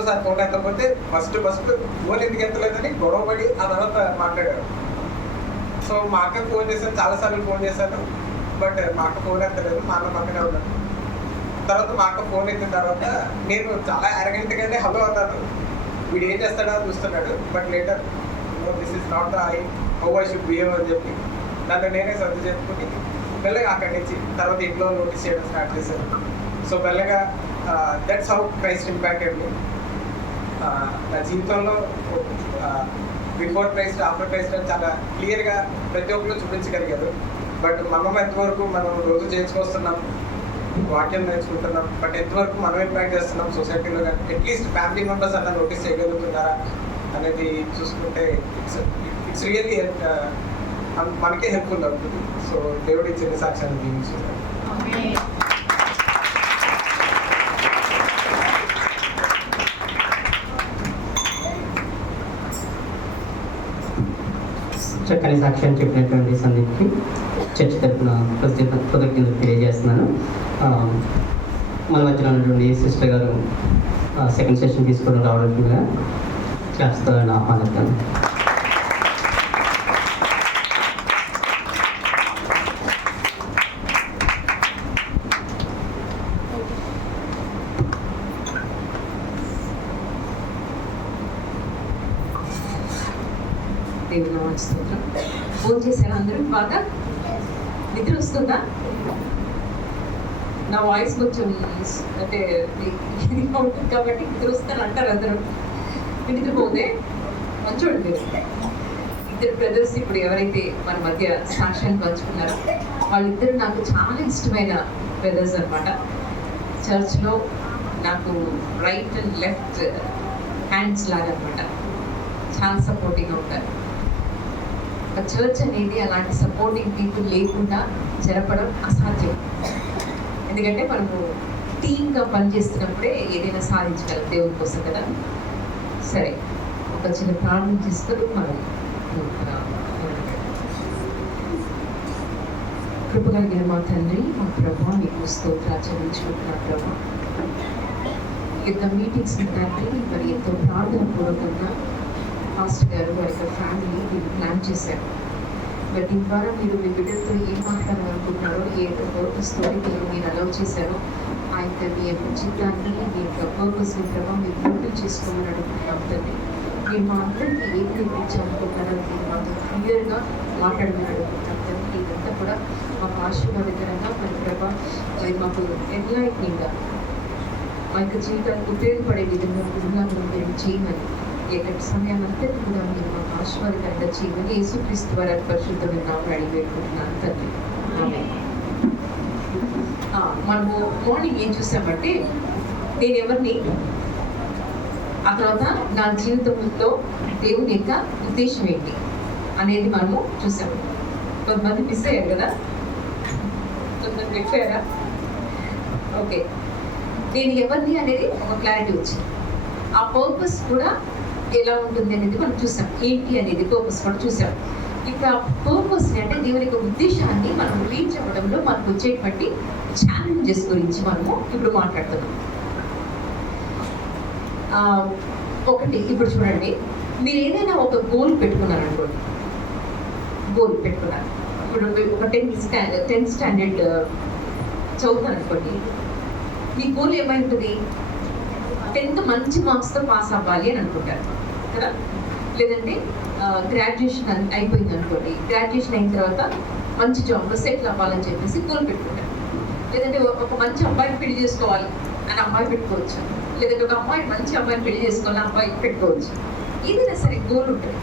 రెండోసారి phone ఎత్తకపోతే first phone ఎందుకు ఎత్తలేదని గొడవపడి ఆ తర్వాత మాట్లాడారు. సో మా అక్కకు ఫోన్ చేశాను, చాలాసార్లు ఫోన్ చేశాను, బట్ మా అక్క ఫోన్ ఎత్తలేదు. మా అన్న పక్కనే ఉన్నాను. తర్వాత మా అక్క ఫోన్ ఎత్తిన తర్వాత నేను చాలా అరగంటగానే హలో అన్నాను. వీడు ఏం చేస్తాడో చూస్తున్నాడు. But later this is not the how I should behave అని చెప్పి నన్ను నేనే సర్ది చెప్పుకుని మెల్లగా అక్కడి నుంచి తర్వాత ఇంట్లో నోటీస్ చేయడం స్టార్ట్ చేశాను. సో మెల్లగా దట్స్ హౌ క్రైస్ట్ ఇంపాక్టెడ్ మీ. నా జీవితంలో బిఫోర్ క్రైస్ట్ ఆఫ్టర్ క్రైస్ట్ అని చాలా క్లియర్గా ప్రతి ఒక్కరు చూపించగలిగారు. బట్ మనం ఎంతవరకు మనం రోజు చేసుకొస్తున్నాం, వాక్యం నేర్చుకుంటున్నాం, బట్ ఎంతవరకు మనం ఇంపాక్ట్ చేస్తున్నాం సొసైటీలో, కానీ అట్లీస్ట్ ఫ్యామిలీ మెంబర్స్ అన్న నోటీస్ చేయగలుగుతున్నారా అనేది చూసుకుంటే ఇట్స్ రియల్లీ మనకే హెల్ప్ఫుల్ అవుతుంది. సో దేవుడు ఇచ్చిన సాక్ష్యాన్ని జీవించుకుంటాం. చక్కని సాక్ష్యాన్ని చెప్పినటువంటి సందీప్కి చర్చ తరఫున కృతజ్ఞతలు తెలియజేస్తున్నాను. మన మధ్యలో ఉన్నటువంటి సిస్టర్ గారు సెకండ్ సెషన్ తీసుకొని రావడం చేస్తారని ఆహ్వానిస్తాను. దేవుని స్తోత్రం. ఫోన్ చేశాను అందరూ. బాగా నిద్ర వస్తుందా? నా వాయిస్ కొంచెం అంటే ఇది ఉంటుంది కాబట్టి నిద్ర వస్తాను అంటారు అందరూ. నిద్రపోతే మంచోడు మీరు. ఇద్దరు బ్రదర్స్ ఇప్పుడు ఎవరైతే మన మధ్య సాక్ష్యాన్ని పంచుకున్నారో వాళ్ళిద్దరు నాకు చాలా ఇష్టమైన బ్రదర్స్ అనమాట. చర్చ్లో నాకు రైట్ అండ్ లెఫ్ట్ హ్యాండ్స్ లాగా అనమాట. చాలా సపోర్టింగ్గా ఉంటారు. చర్చ్ అనేది అలాంటి సపోర్టింగ్ పీపుల్ లేకుండా జరపడం అసాధ్యం. ఎందుకంటే మనము టీమ్గా పనిచేస్తున్నప్పుడే ఏదైనా సాధించగలం దేవుని కోసం కదా. సరే, ఒక చిన్న ప్రార్థన చేసుకొని మనం కృపగలిగిన మా తండ్రి, మా ప్రభా, మీకు స్తోత్రాలు చెల్లించుకుంటున్నా ప్రభా. ఇంత మీటింగ్స్ తండ్రి మరి ఎంతో ప్రార్థన పూర్వకంగా పాస్టర్ గారు వారి యొక్క ఫ్యామిలీ మీరు ప్లాన్ చేశారు. మరి దీని ద్వారా మీరు మీ బిడ్డలతో ఏం మాట్లాడాలనుకుంటున్నారో, ఏ పర్పస్తో మీరు అలౌ చేశారో ఆ యొక్క మీ యొక్క చిత్రాన్ని, మీ యొక్క పర్పస్ని ప్రభావం మీరు పూర్తి చేసుకోమని అడుగుతున్నాం తండ్రి. మీరు మా అందరికీ ఏం నేర్పించాలనుకుంటున్నారో మీరు మాతో క్లియర్గా మాట్లాడమని అడుగుతున్నాం తండ్రి. ఇదంతా కూడా మాకు ఆశీర్వాదకరంగా మరి ప్రభావం మరి మాకు ఎన్లైట్నింగ్గా మా యొక్క జీవితానికి ఉపయోగపడే విధంగా మీరు చేయమని ఎక్కడి సమయాలంతా కూడా మీరు మాకు ఆశీర్వాదకరంగా చేయమని యేసుక్రీస్తు వారి పరిశుద్ధమైన నామములో అడిగి పెట్టుకుంటున్నాను తండ్రి. మనము మార్నింగ్ ఏం చూసామంటే నేను ఎవరిని, ఆ తర్వాత నా జీవితంలో దేవుని యొక్క ఉద్దేశం ఏంటి అనేది మనము చూసాము. కొంతమంది మిస్ అయ్యారు కదా, కొంతమంది మిస్ అయ్యారా? ఓకే, నేను ఎవరిని అనేది ఒక క్లారిటీ వచ్చింది. ఆ పర్పస్ కూడా ఎలా ఉంటుంది అనేది మనం చూసాం. ఏంటి అనేది పర్పస్ కూడా చూసాం. ఇప్పుడు ఆ పర్పస్ని అంటే దేవుని యొక్క ఉద్దేశాన్ని మనం రీచ్ అవ్వడంలో మనకు వచ్చేటువంటి ఛాలెంజెస్ గురించి మనము ఇప్పుడు మాట్లాడుతున్నాం. ఒకటి, ఇప్పుడు చూడండి, మీరు ఏదైనా ఒక గోల్ పెట్టుకున్నారనుకోండి. గోల్ పెట్టుకున్నారు, ఇప్పుడు ఒక 10th స్టాండర్డ్ చదువుతాను అనుకోండి. మీ గోల్ ఏమైంటుంది? 10th మంచి మార్క్స్తో పాస్ అవ్వాలి అని అనుకుంటారు కదా. లేదంటే గ్రాడ్యుయేషన్ అయిపోయింది అనుకోండి, గ్రాడ్యుయేషన్ అయిన తర్వాత మంచి జాబ్లో సెటిల్ అవ్వాలని చెప్పేసి గోల్ పెట్టుకుంటారు. లేదంటే ఒక మంచి అబ్బాయిని పెళ్లి చేసుకోవాలి అని అమ్మాయి పెట్టుకోవచ్చు. లేదంటే ఒక అమ్మాయి మంచి అబ్బాయిని పెళ్లి చేసుకోవాలని అబ్బాయి పెట్టుకోవచ్చు. ఏదైనా సరే గోల్ ఉంటుంది.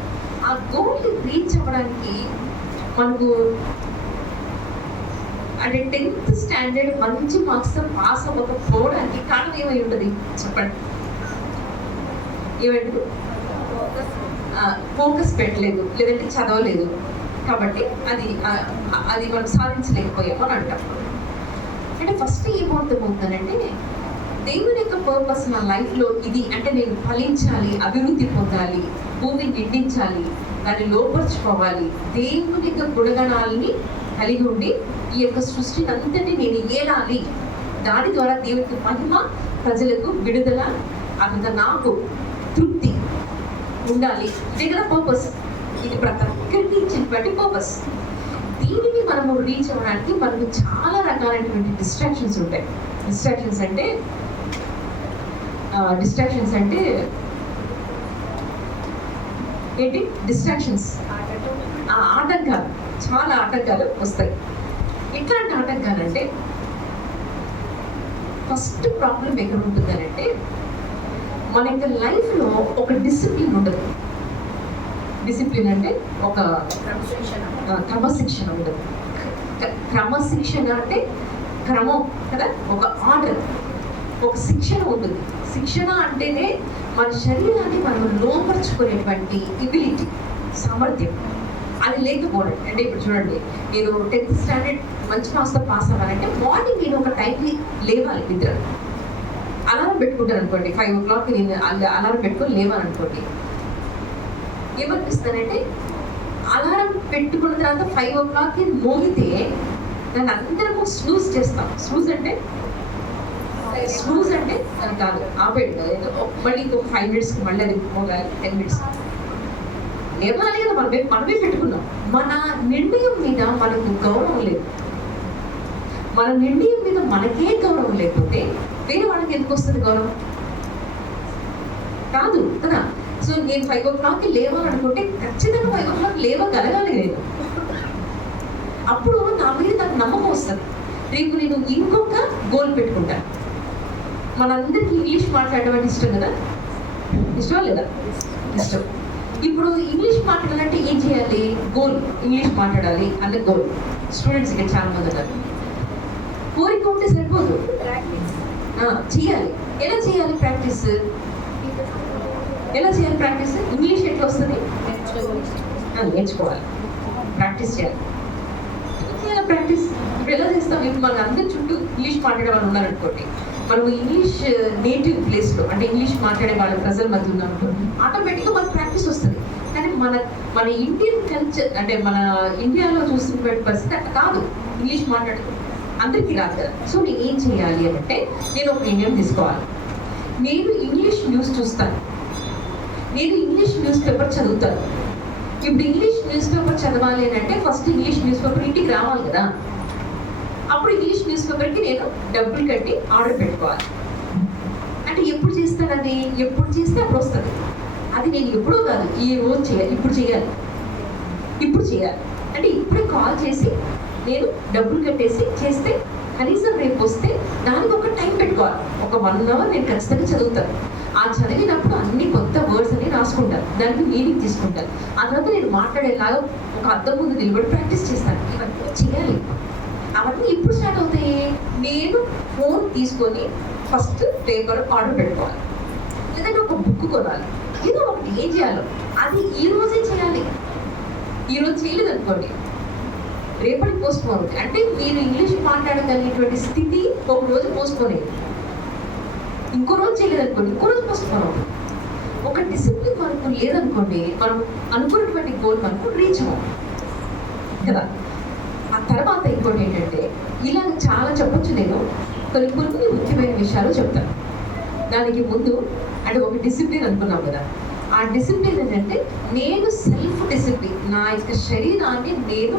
ఆ గోల్ని రీచ్ అవ్వడానికి మనకు అంటే 10th స్టాండర్డ్ మంచి మార్క్స్తో పాస్ అవ్వకపోవడానికి కారణం ఏమై ఉంటుంది చెప్పండి? ఏమంటారు? ఫోకస్ పెట్టలేదు, లేదంటే చదవలేదు, కాబట్టి అది మనం సాధించలేకపోయాము అని అంటాం. అంటే ఫస్ట్ ఏమవుతానంటే దేవుని యొక్క పర్పస్ నా లైఫ్లో ఇది అంటే నేను ఫలించాలి, అభివృద్ధి పొందాలి, భూమిని నిండించాలి, దాన్ని లోపరుచుకోవాలి, దేవుని యొక్క గుణగణాలని కలిగి ఉండి ఈ యొక్క సృష్టిని అంతటి నేను ఏలాలి, దాని ద్వారా దేవునికి మహిమ, ప్రజలకు విడుదల అంత నాకు తృప్తి ఉండాలి. ఇదే కదా పర్పస్. ఇది ప్రతి ఒక్కరికి ఇచ్చినటువంటి పర్పస్. దీనిని మనము రీచ్ అవ్వడానికి మనకు చాలా రకాలైనటువంటి డిస్ట్రాక్షన్స్ ఉంటాయి. డిస్ట్రాక్షన్స్ అంటే ఏంటి? డిస్ట్రాక్షన్స్, ఆటంకాలు, చాలా ఆటంకాలు వస్తాయి. ఎట్లాంటి ఆటంకాలు అంటే, ఫస్ట్ ప్రాబ్లం ఎక్కడ ఉంటుందనంటే, మన యొక్క లైఫ్లో ఒక డిసిప్లిన్ ఉండదు. డిసిప్లిన్ అంటే ఒక క్రమశిక్షణ ఉండదు. క్రమశిక్షణ అంటే క్రమం కదా, ఒక ఆర్డర్, ఒక శిక్షణ ఉంటుంది. శిక్షణ అంటేనే మన శరీరాన్ని మనం లోపరుచుకునేటువంటి ఎబిలిటీ, సామర్థ్యం. అది లేకపోవడం అంటే, ఇప్పుడు చూడండి, నేను 10th స్టాండర్డ్ మంచి మార్క్స్తో పాస్ అవ్వాలంటే మార్నింగ్ నేను ఒక టైంకి లేవాలి. నిద్ర అలారం పెట్టుకుంటాను అనుకోండి, 5 o'clock నేను అలారం పెట్టుకొని లేవాలి అనుకోండి. ఏమనిపిస్తానంటే, అలారం పెట్టుకున్న తర్వాత 5 o'clock మోగితే దాన్ని అందరము స్నూజ్ చేస్తాం. స్నూజ్ అంటే కాదు, ఆపేయండి, మళ్ళీ ఇంకొక 5 minutesకి మళ్ళీ అది మోగాలి, 10 minutes లేవాలి కదా. మనమే పెట్టుకున్నాం. మన నిర్ణయం మీద మనకు గౌరవం లేదు. మన నిర్ణయం మీద మనకే గౌరవం లేకపోతే వేరే వాళ్ళకి ఎందుకు వస్తుంది గౌరవం? కాదు కదా. సో నేను 5 o'clock లేవాలనుకుంటే ఖచ్చితంగా 5 o'clock లేవగలగాలి నేను. అప్పుడు నా మీద నాకు నమ్మకం వస్తుంది. రేపు నేను ఇంకొక గోల్ పెట్టుకుంటాను. మనందరికీ ఇంగ్లీష్ మాట్లాడడం అంటే ఇష్టం కదా, ఇష్టమా లేదా? ఇష్టం. ఇప్పుడు ఇంగ్లీష్ మాట్లాడాలంటే ఏం చేయాలి? గోల్, ఇంగ్లీష్ మాట్లాడాలి అన్న గోల్. స్టూడెంట్స్ ఇక్కడ చాలా మంది ఉన్నారు. కోరిక ఉంటే సరిపోదు, చేయాలి. ఎలా చేయాలి ప్రాక్టీస్? ఎలా చేయాలి ప్రాక్టీస్? ఇంగ్లీష్ ఎట్లా వస్తుంది? నేర్చుకోవాలి, ప్రాక్టీస్ చేయాలి. ప్రాక్టీస్ ఇప్పుడు ఎలా చేస్తాం? ఇప్పుడు మన అందరి చుట్టూ ఇంగ్లీష్ మాట్లాడే వాళ్ళు ఉన్నారనుకోండి, మనము ఇంగ్లీష్ నేటివ్ ప్లేస్లో అంటే ఇంగ్లీష్ మాట్లాడే వాళ్ళ ప్రజల మధ్య ఉన్నప్పుడు ఆటోమేటిక్గా మనకు ప్రాక్టీస్ వస్తుంది. కానీ మన ఇండియన్ కల్చర్ అంటే మన ఇండియాలో చూస్తున్నటువంటి పరిస్థితి అట్లా కాదు. ఇంగ్లీష్ మాట్లాడదు, అందరికీ రాదు కదా. సో నేను ఏం చేయాలి అంటే, నేను ఒక నిర్ణయం తీసుకోవాలి. నేను ఇంగ్లీష్ న్యూస్ చూస్తాను, నేను ఇంగ్లీష్ న్యూస్ పేపర్ చదువుతాను. ఇప్పుడు ఇంగ్లీష్ న్యూస్ పేపర్ చదవాలి అని అంటే ఫస్ట్ ఇంగ్లీష్ న్యూస్ పేపర్ ఇంటికి రావాలి కదా. అప్పుడు ఇంగ్లీష్ న్యూస్ పేపర్కి నేను డబ్బులు కట్టి ఆర్డర్ పెట్టుకోవాలి. అంటే ఎప్పుడు చేస్తాను అది? ఎప్పుడు చేస్తే అప్పుడు వస్తుంది. అది నేను ఎప్పుడో కాదు, ఈ రోజు చేయాలి, ఇప్పుడు చేయాలి అంటే ఇప్పుడే కాల్ చేసి నేను డబ్బులు కట్టేసి చేస్తే కనీసం రేపు వస్తే దానికి ఒక టైం పెట్టుకోవాలి. ఒక 1 hour నేను ఖచ్చితంగా చదువుతాను. ఆ చదివినప్పుడు అన్ని కొత్త వర్డ్స్ అన్ని రాసుకుంటాను, దానికి మీనింగ్ తీసుకుంటాను. ఆ తర్వాత నేను మాట్లాడేలాగా ఒక అద్దం ముందు నిలబడి ప్రాక్టీస్ చేస్తాను. ఇవన్నీ చేయాలి. అవన్నీ ఎప్పుడు స్టార్ట్ అవుతాయి? నేను ఫోన్ తీసుకొని ఫస్ట్ పేపర్ ఆర్డర్ పెట్టుకోవాలి, లేదంటే ఒక బుక్ కొనాలి, ఏదో ఒకటి. ఏం చేయాలో అది ఈ రోజే చేయాలి. ఈరోజు చేయలేదు అనుకోండి, రేపటికి పోస్ట్పోన్ అవుతుంది. అంటే మీరు ఇంగ్లీష్ మాట్లాడగలిగేటువంటి స్థితి ఒక రోజు పోస్ట్పోన్ అయ్యింది, ఇంకో రోజు చేయలేదు అనుకోండి, ఇంకో రోజు పోస్ట్పోన్ అవుతుంది. ఒక డిసిప్లిన్ మనకు లేదనుకోండి, మనం అనుకున్నటువంటి గోల్ మనకు రీచ్ అవ్వం కదా. ఆ తర్వాత ఇంకోటి ఏంటంటే, ఇలా చాలా చెప్పొచ్చు నేను, కొన్ని ముఖ్యమైన విషయాలు చెప్తాను. దానికి ముందు అంటే ఒక డిసిప్లిన్ అనుకున్నాం కదా, ఆ డిసిప్లిన్ ఏంటంటే నేను సెల్ఫ్ డిసిప్లిన్, నా యొక్క శరీరాన్ని నేను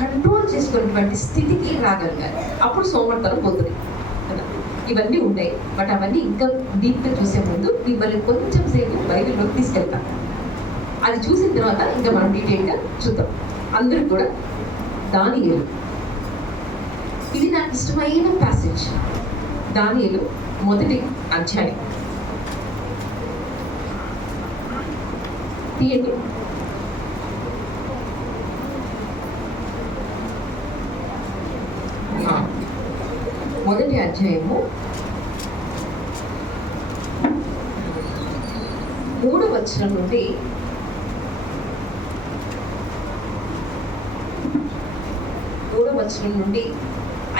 కంట్రోల్ చేసుకునేటువంటి స్థితికి రాగలిగాను. అప్పుడు సోమర్థనం పోతుంది కదా. ఇవన్నీ ఉన్నాయి. బట్ అవన్నీ ఇంకా డీప్గా చూసే ముందు మిమ్మల్ని కొంచెం సేపు బైబిల్లోకి తీసుకెళ్తాను. అది చూసిన తర్వాత ఇంకా మనం డీటెయిల్గా చూద్దాం. అందరూ కూడా దానియేలు, ఇది నాకు ఇష్టమైన ప్యాసేజ్. దానియేలు 1వ అధ్యాయం తీయండి. మొదటి అధ్యాయము 3వ వచనం నుండి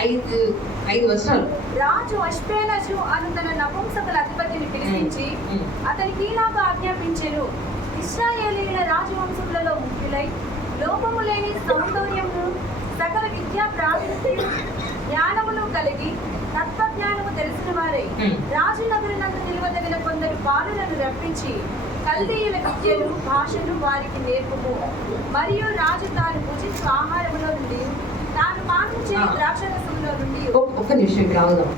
5 వచనాలు. రాజు అష్పేనజు అను తన నపుంసకుల అధిపతిని పిలిపించి అతనికి ఇలాగా ఆజ్ఞాపించెను, ఇశ్రాయేలీయుల రాజవంశములలో ముఖ్యులై లోపము లేని సౌందర్యము సకల విద్యా ప్రావీణ్యము జ్ఞానములు కలిగి తత్వజ్ఞానము తెలిసిన వారై రాజు నగరినందు నిలవదగిన బాలులను రప్పించి కల్దీయుల విద్యను భాషను వారికి నేర్పుము. మరియు రాజు తాను భుజించు ఆహారములో నుండి తాను పానం చేయ ద్రాక్షరసములో నుండి. ఒక్క నిమిషం ఇక్కడ ఆగుదాం.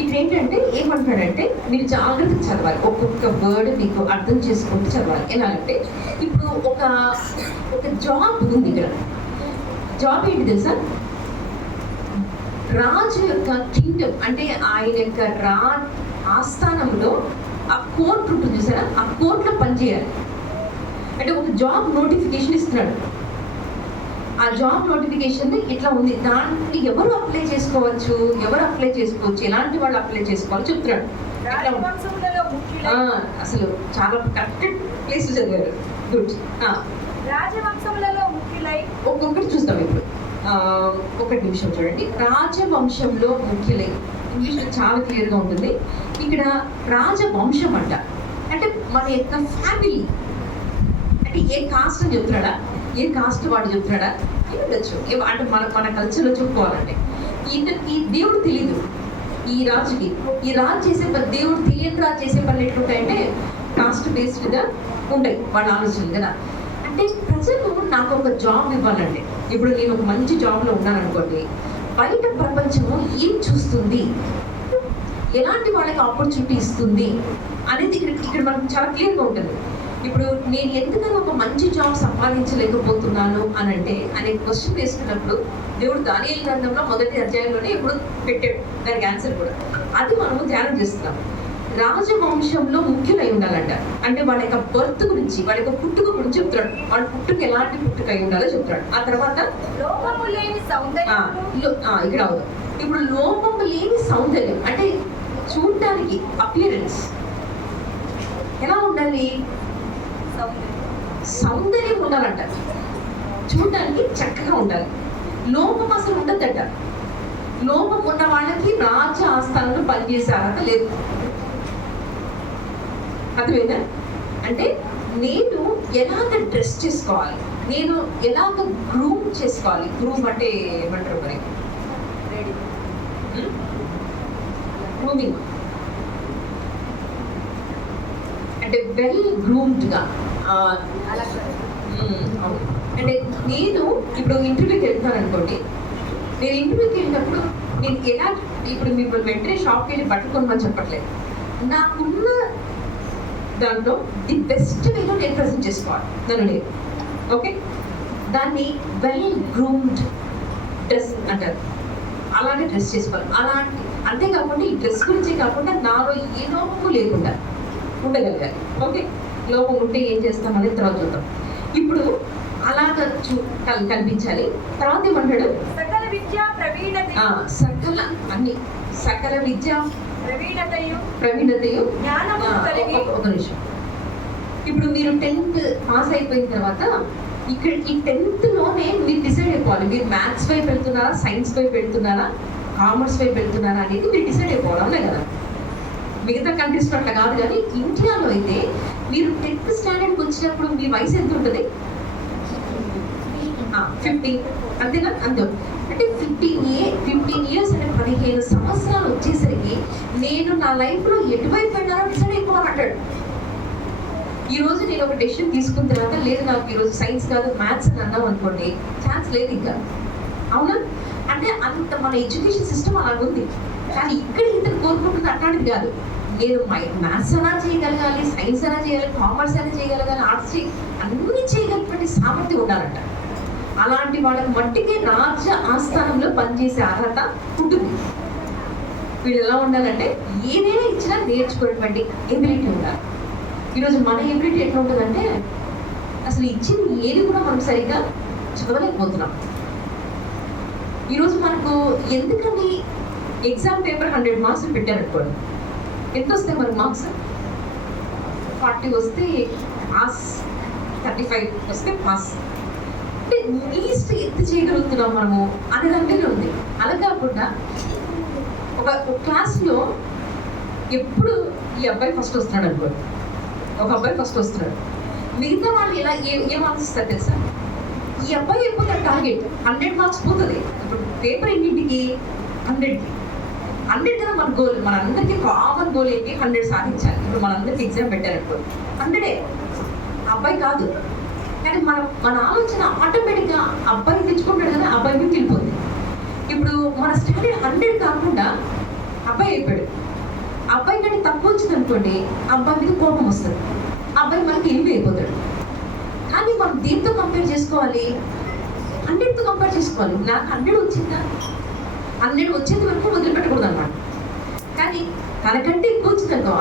ఇక్కడ ఏంటంటే ఏమంటాడంటే మీరు జాగ్రత్తగా చదవాలి, ఒక్కొక్క వర్డ్ మీకు అర్థం చేసుకుంటూ చదవాలి. ఎలా అంటే ఇప్పుడు ఒక జాబ్ ఉంది ఇక్కడ. జాబ్ ఏంటి తెలుసా? రాజు యొక్క కింగ్డమ్ అంటే ఆయన యొక్క ఆస్థానంలో ఆ కోర్టు ఉంటుంది చూసారా, ఆ కోర్టులో పనిచేయాలి. అంటే ఒక జాబ్ నోటిఫికేషన్ ఇస్తున్నాడు. ఆ జాబ్ నోటిఫికేషన్ ఇట్లా ఉంది, దాన్ని ఎవరు అప్లై చేసుకోవచ్చు, ఎలాంటి వాళ్ళు అప్లై చేసుకోవాలో చెప్తున్నాడు. రాజవంశములలో ముఖ్యులై అసలు చాలా కరెక్టెడ్ ప్లేస్ చదివారు. గుడ్. రాజవంశములలో ముఖ్యులై ఒక్కొక్కటి చూస్తాం ఇప్పుడు. ఒకటి నిమిషం చూడండి. రాజవంశంలో ముఖ్యులై, ఇంగ్లీష్లో చాలా క్లియర్గా ఉంటుంది. ఇక్కడ రాజవంశం అంటే మన యొక్క ఫ్యామిలీ, అంటే ఏ కాస్ట్ అని చెప్తున్నాడా, ఏ కాస్ట్ వాడు చెప్తున్నాడా ఉండొచ్చు. అంటే మన కల్చర్లో చెప్పుకోవాలంటే ఈ దేవుడు తెలీదు ఈ రాజుకి. ఈ రాజు చేసే పని, దేవుడు తెలియని రాజు చేసే పనులు ఎట్లుంటాయంటే కాస్ట్ బేస్డ్గా ఉంటాయి వాళ్ళ ఆలోచనలు కదా. అంటే ప్రజలు నాకు ఒక జాబ్ ఇవ్వాలండి. ఇప్పుడు నేను ఒక మంచి జాబ్లో ఉన్నాను అనుకోండి, బయట ప్రపంచము ఏం చూస్తుంది, ఎలాంటి వాళ్ళకి ఆపర్చునిటీ ఇస్తుంది అనేది ఇక్కడ మనకు చాలా క్లియర్గా ఉంటుంది. ఇప్పుడు నేను ఎందుకని ఒక మంచి జాబ్ సంపాదించలేకపోతున్నాను అనే క్వశ్చన్ వేసుకున్నప్పుడు దేవుడు దానియేలు గ్రంథంలో మొదటి అధ్యాయంలోనే ఇప్పుడు పెట్టాడు దానికి ఆన్సర్ కూడా. అది మనము ధ్యానం చేస్తున్నాం. రాజవంశంలో ముఖ్యులై ఉండాలంట. అంటే వాళ్ళ యొక్క బర్త్ గురించి, వాళ్ళ యొక్క పుట్టుక గురించి చెప్తున్నాడు. వాళ్ళ పుట్టుక ఎలాంటి పుట్టుక అయి ఉండాలో చెప్తున్నాడు. ఆ తర్వాత లోపము లేని సౌందర్యం. ఇక్కడ అవుదాం. ఇప్పుడు లోపము లేని సౌందర్యం అంటే చూడటానికి అపియరెన్స్ ఎలా ఉండాలి? సౌందర్యం ఉండాలంట, చూడటానికి చక్కగా ఉండాలి. లోపం అసలు ఉండదట. లోపం ఉన్న వాళ్ళకి రాజ ఆస్థానంలో పనిచేసే అర్హత లేదు. అర్థమైందా? అంటే నేను ఎలాగ డ్రెస్ చేసుకోవాలి, నేను ఎలాగ గ్రూమ్ చేసుకోవాలి. గ్రూమ్ అంటే ఏమంటారు మరి? గ్రూమింగ్ అంటే వెల్ గ్రూమ్డ్గా. అంటే నేను ఇప్పుడు ఇంటర్వ్యూకి వెళ్తున్నాను అనుకోండి, నేను ఇంటర్వ్యూకి వెళ్ళినప్పుడు నేను ఎలా, ఇప్పుడు మీరు వెంటనే షాప్కి వెళ్ళి బట్టలు కొనమని చెప్పట్లేదు. నాకున్న దాంట్లో ది బెస్ట్ వేలో నేను ప్రజెంట్ చేసుకోవాలి నన్ను నేను. ఓకే, దాన్ని వెల్ గ్రూమ్డ్ డ్రెస్ అంటారు. అలాగే డ్రెస్ చేసుకోవాలి. అలాంటి అంతేకాకుండా ఈ డ్రెస్ గురించి కాకుండా నాలో ఏ లోపము లేకుండా ఉండగలగాలి. ఓకే, లోపం ఉంటే ఏం చేస్తామనేది తర్వాత చూద్దాం. ఇప్పుడు అలాగ కనిపించాలి. తర్వాత ఏమంటాడు? సకల విద్య ప్రవీణతయు. ఒక నిమిషం. ఇప్పుడు మీరు 10th పాస్ అయిపోయిన తర్వాత ఇక్కడ ఈ 10th లోనే మీరు డిసైడ్ అయిపోవాలి. మీరు మ్యాథ్స్ వైపు వెళ్తున్నారా, సైన్స్ వైపు వెళ్తున్నారా, కామర్స్ వైపు వెళ్తున్నారా అనేది మీరు డిసైడ్ అయిపోవాలి. అవునా కదా? మిగతా కంట్రీస్ అట్లా కాదు, కానీ ఇండియాలో అయితే మీరు 10th స్టాండర్డ్కి వచ్చినప్పుడు మీ వయసు ఎంత ఉంటుంది? 15, అంతేనా? అంతే. అంటే 15 ఇయర్స్ అంటే 15 సంవత్సరాలు వచ్చేసరికి నేను నా లైఫ్లో ఎటువైపు వెళ్ళాలో డిసైడ్ అయిపోవాలంటాడు. ఈరోజు నేను ఒక డెసిషన్ తీసుకున్న తర్వాత లేదు నాకు ఈరోజు సైన్స్ కాదు మ్యాథ్స్ అని అన్నాం అనుకోండి, ఛాన్స్ లేదు ఇంకా. అవునా? అంటే అంత మన ఎడ్యుకేషన్ సిస్టమ్ అలాగుంది. కానీ ఇక్కడ ఇతను కోరుకుంటుంది అట్లాంటిది కాదు. నేను మ్యాథ్స్ అయినా చేయగలగాలి, సైన్స్ అయినా చేయాలి, కామర్స్ అయినా చేయగలగాలి, ఆర్ట్స్ అన్నీ చేయగలిగినటువంటి సామర్థ్యం ఉండాలంట. అలాంటి వాళ్ళకి మట్టికి రాజ్య ఆస్థానంలో పనిచేసే అర్హత ఉంటుంది. వీళ్ళు ఎలా ఉండాలంటే ఏదైనా ఇచ్చినా నేర్చుకునేటువంటి ఎబిలిటీ ఉండాలి. ఈరోజు మన ఎబిలిటీ ఎట్లా ఉంటుందంటే అసలు ఇచ్చింది ఏది కూడా మనం సరిగ్గా చదవలేకపోతున్నాం. ఈరోజు మనకు ఎందుకని ఎగ్జామ్ పేపర్ 100 మార్క్స్ పెట్టారనుకోండి, ఎంత వస్తాయి మనకు మార్క్స్? 40 వస్తే పాస్, 35 వస్తే పాస్. అంటే లీస్ట్ ఎంత చేయగలుగుతున్నాం మనము అనే దాంట్లోనే ఉంది. అలా కాకుండా ఒక క్లాస్లో ఎప్పుడు ఈ అబ్బాయి ఫస్ట్ వస్తున్నాడు అనుకోండి, ఒక అబ్బాయి ఫస్ట్ వస్తున్నాడు, మిగతా వాళ్ళు ఇలా ఏం ఆలోచిస్తారు తెలుసా? ఈ అబ్బాయి అయిపోతాడు టార్గెట్, 100 మార్క్స్ పోతుంది. ఇప్పుడు పేపర్ ఎన్నింటికి? 100కి. 100 మన గోల్, మనందరికీ కామన్ గోల్ ఏంటి? 100 సాధించాలి. ఇప్పుడు మనందరికీ ఎగ్జామ్ పెట్టారనుకో 100 అబ్బాయి కాదు, కానీ మన ఆలోచన ఆటోమేటిక్గా అబ్బాయి తెచ్చుకుంటాడు కదా, అబ్బాయి మీద వెళ్ళిపోతుంది. ఇప్పుడు మన స్టాండర్డ్ 100 కాకుండా అబ్బాయి అయిపోయాడు, అబ్బాయి కంటే తక్కువ వచ్చింది అనుకోండి, అబ్బాయి మీద కోపం వస్తుంది, అబ్బాయి మనకి ఎనిమిది అయిపోతాడు. కానీ మనం దీంతో కంపేర్ చేసుకోవాలి, 100తో కంపేర్ చేసుకోవాలి. నాకు 100 వచ్చిందా, 100 వచ్చేది వరకు వదిలిపెట్టకూడదు అన్నమాట. కానీ తనకంటే ఎక్కువ వచ్చిందనుకో,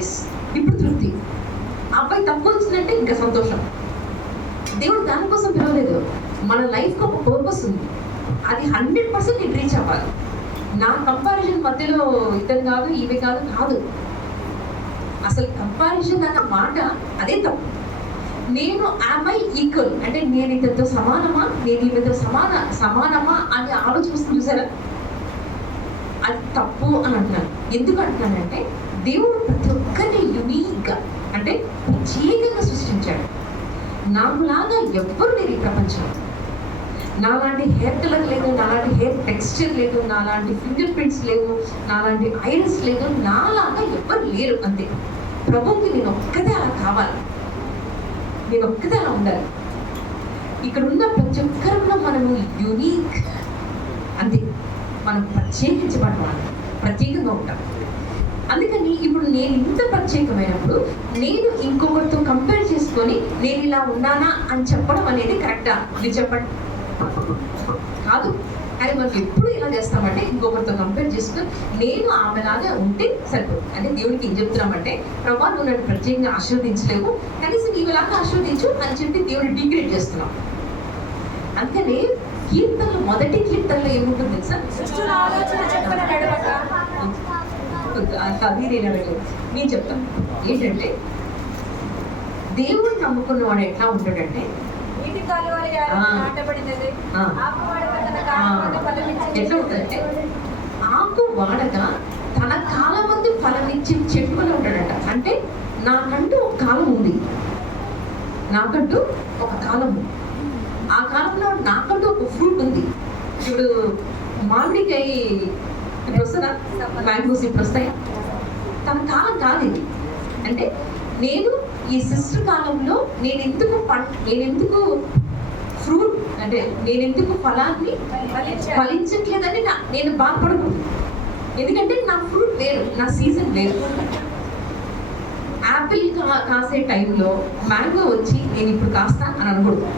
ఎస్ ఇప్పుడు తృప్తి. అబ్బాయి తక్కువ వచ్చిందంటే ఇంకా సంతోషం. దేవుడు దానికోసం పిలవలేదు. మన లైఫ్కి ఒక పర్పస్ ఉంది, అది 100% నేను రీచ్ అవ్వాలి. నా కంపారిజన్ మధ్యలో ఇతను కాదు ఈమె కాదు. అసలు కంపారిజన్ అన్న మాట అదే తప్పు. నేను ఐ ఈక్వల్ అంటే నేను ఇతనితో సమానమా, నేను ఈమెతో సమానమా అని ఆలోచిస్తుంది చూసారా, అది తప్పు అని అంటున్నాను. ఎందుకు అంటున్నానంటే దేవుడు ప్రతి ఒక్కరిని యునీక్గా అంటే ప్రత్యేకంగా సృష్టించాడు. నాకులాగా ఎవ్వరు లేరు ఈ ప్రపంచంలో. నాలాంటి హెయిర్ కలర్ లేదు, నాలాంటి హెయిర్ టెక్స్చర్ లేదు, నాలాంటి ఫింగర్ ప్రింట్స్ లేవు, నాలాంటి ఐరస్ లేదు, నాలాగా ఎవ్వరు లేరు. అంతే. ప్రభువుకి నేను ఒక్కదే అలా కావాలి, నేను ఒక్కదే అలా ఉండాలి. ఇక్కడ ఉన్న ప్రతి ఒక్కరిలో మనము యూనిక్, అంతే. మనం ప్రత్యేకించబడవాలి, ప్రత్యేకంగా ఉంటాం. అందుకని ఇప్పుడు నేను ఇంత ప్రత్యేకమైనప్పుడు నేను ఇంకొకరితో కంపేర్ చేసుకొని నేను ఇలా ఉన్నానా అని చెప్పడం అనేది కరెక్టా? మీరు చెప్పండి. కాదు. కానీ మనం ఎప్పుడు ఇలా చేస్తామంటే ఇంకొకరితో కంపేర్ చేసుకొని నేను ఆమెలాగా ఉంటే సరిపోదు. అంటే దేవుడికి ఏం చెప్తున్నామంటే, ప్రభా నువ్వు నన్ను ప్రత్యేకంగా ఆశీర్వదించలేవు, కనీసం నీవులాగా ఆశీర్వదించు అని చెప్పి దేవుడిని డిగ్రేడ్ చేస్తున్నాం. అందుకని కీర్తనలు, మొదటి కీర్తనలో ఏముంటుంది తెలుసా? దుష్టుల ఆలోచన చొప్పున నడవక. అది నేను అడగలేదు, నేను చెప్తాను. ఏంటంటే దేవుడిని నమ్ముకున్నవాడు ఎట్లా ఉంటాడంటే, నీటి కాలువల నాటబడినది, ఆకువాడక తన కాలమందు ఫలమిచ్చును. ఎట్లా ఉంటుందంటే ఆకు వాడక తన కాలం మంది ఫలమిచ్చే చెట్టు వల్ల ఉంటాడట. అంటే నాకంటూ ఒక కాలం ఉంది, నాకంటూ ఒక కాలం ఉంది. ఆ కాలంలో నాకంటూ ఒక ఫ్రూట్ ఉంది. ఇప్పుడు మామిడికాయ ఇప్పుడు వస్తుందా, మ్యాంగోస్ ఇప్పుడు వస్తాయి, తన కాలం కాదు ఇది. అంటే నేను ఈ సిస్టర్ కాలంలో నేను ఎందుకు ఫ్రూట్ అంటే నేను ఎందుకు ఫలాన్ని ఫలించట్లేదని నేను బాధపడకూడదు. ఎందుకంటే నా ఫ్రూట్ వేరు, నా సీజన్ వేరు. యాపిల్ కాసే టైంలో మ్యాంగో వచ్చి నేను ఇప్పుడు కాస్తా అని అనకూడదు.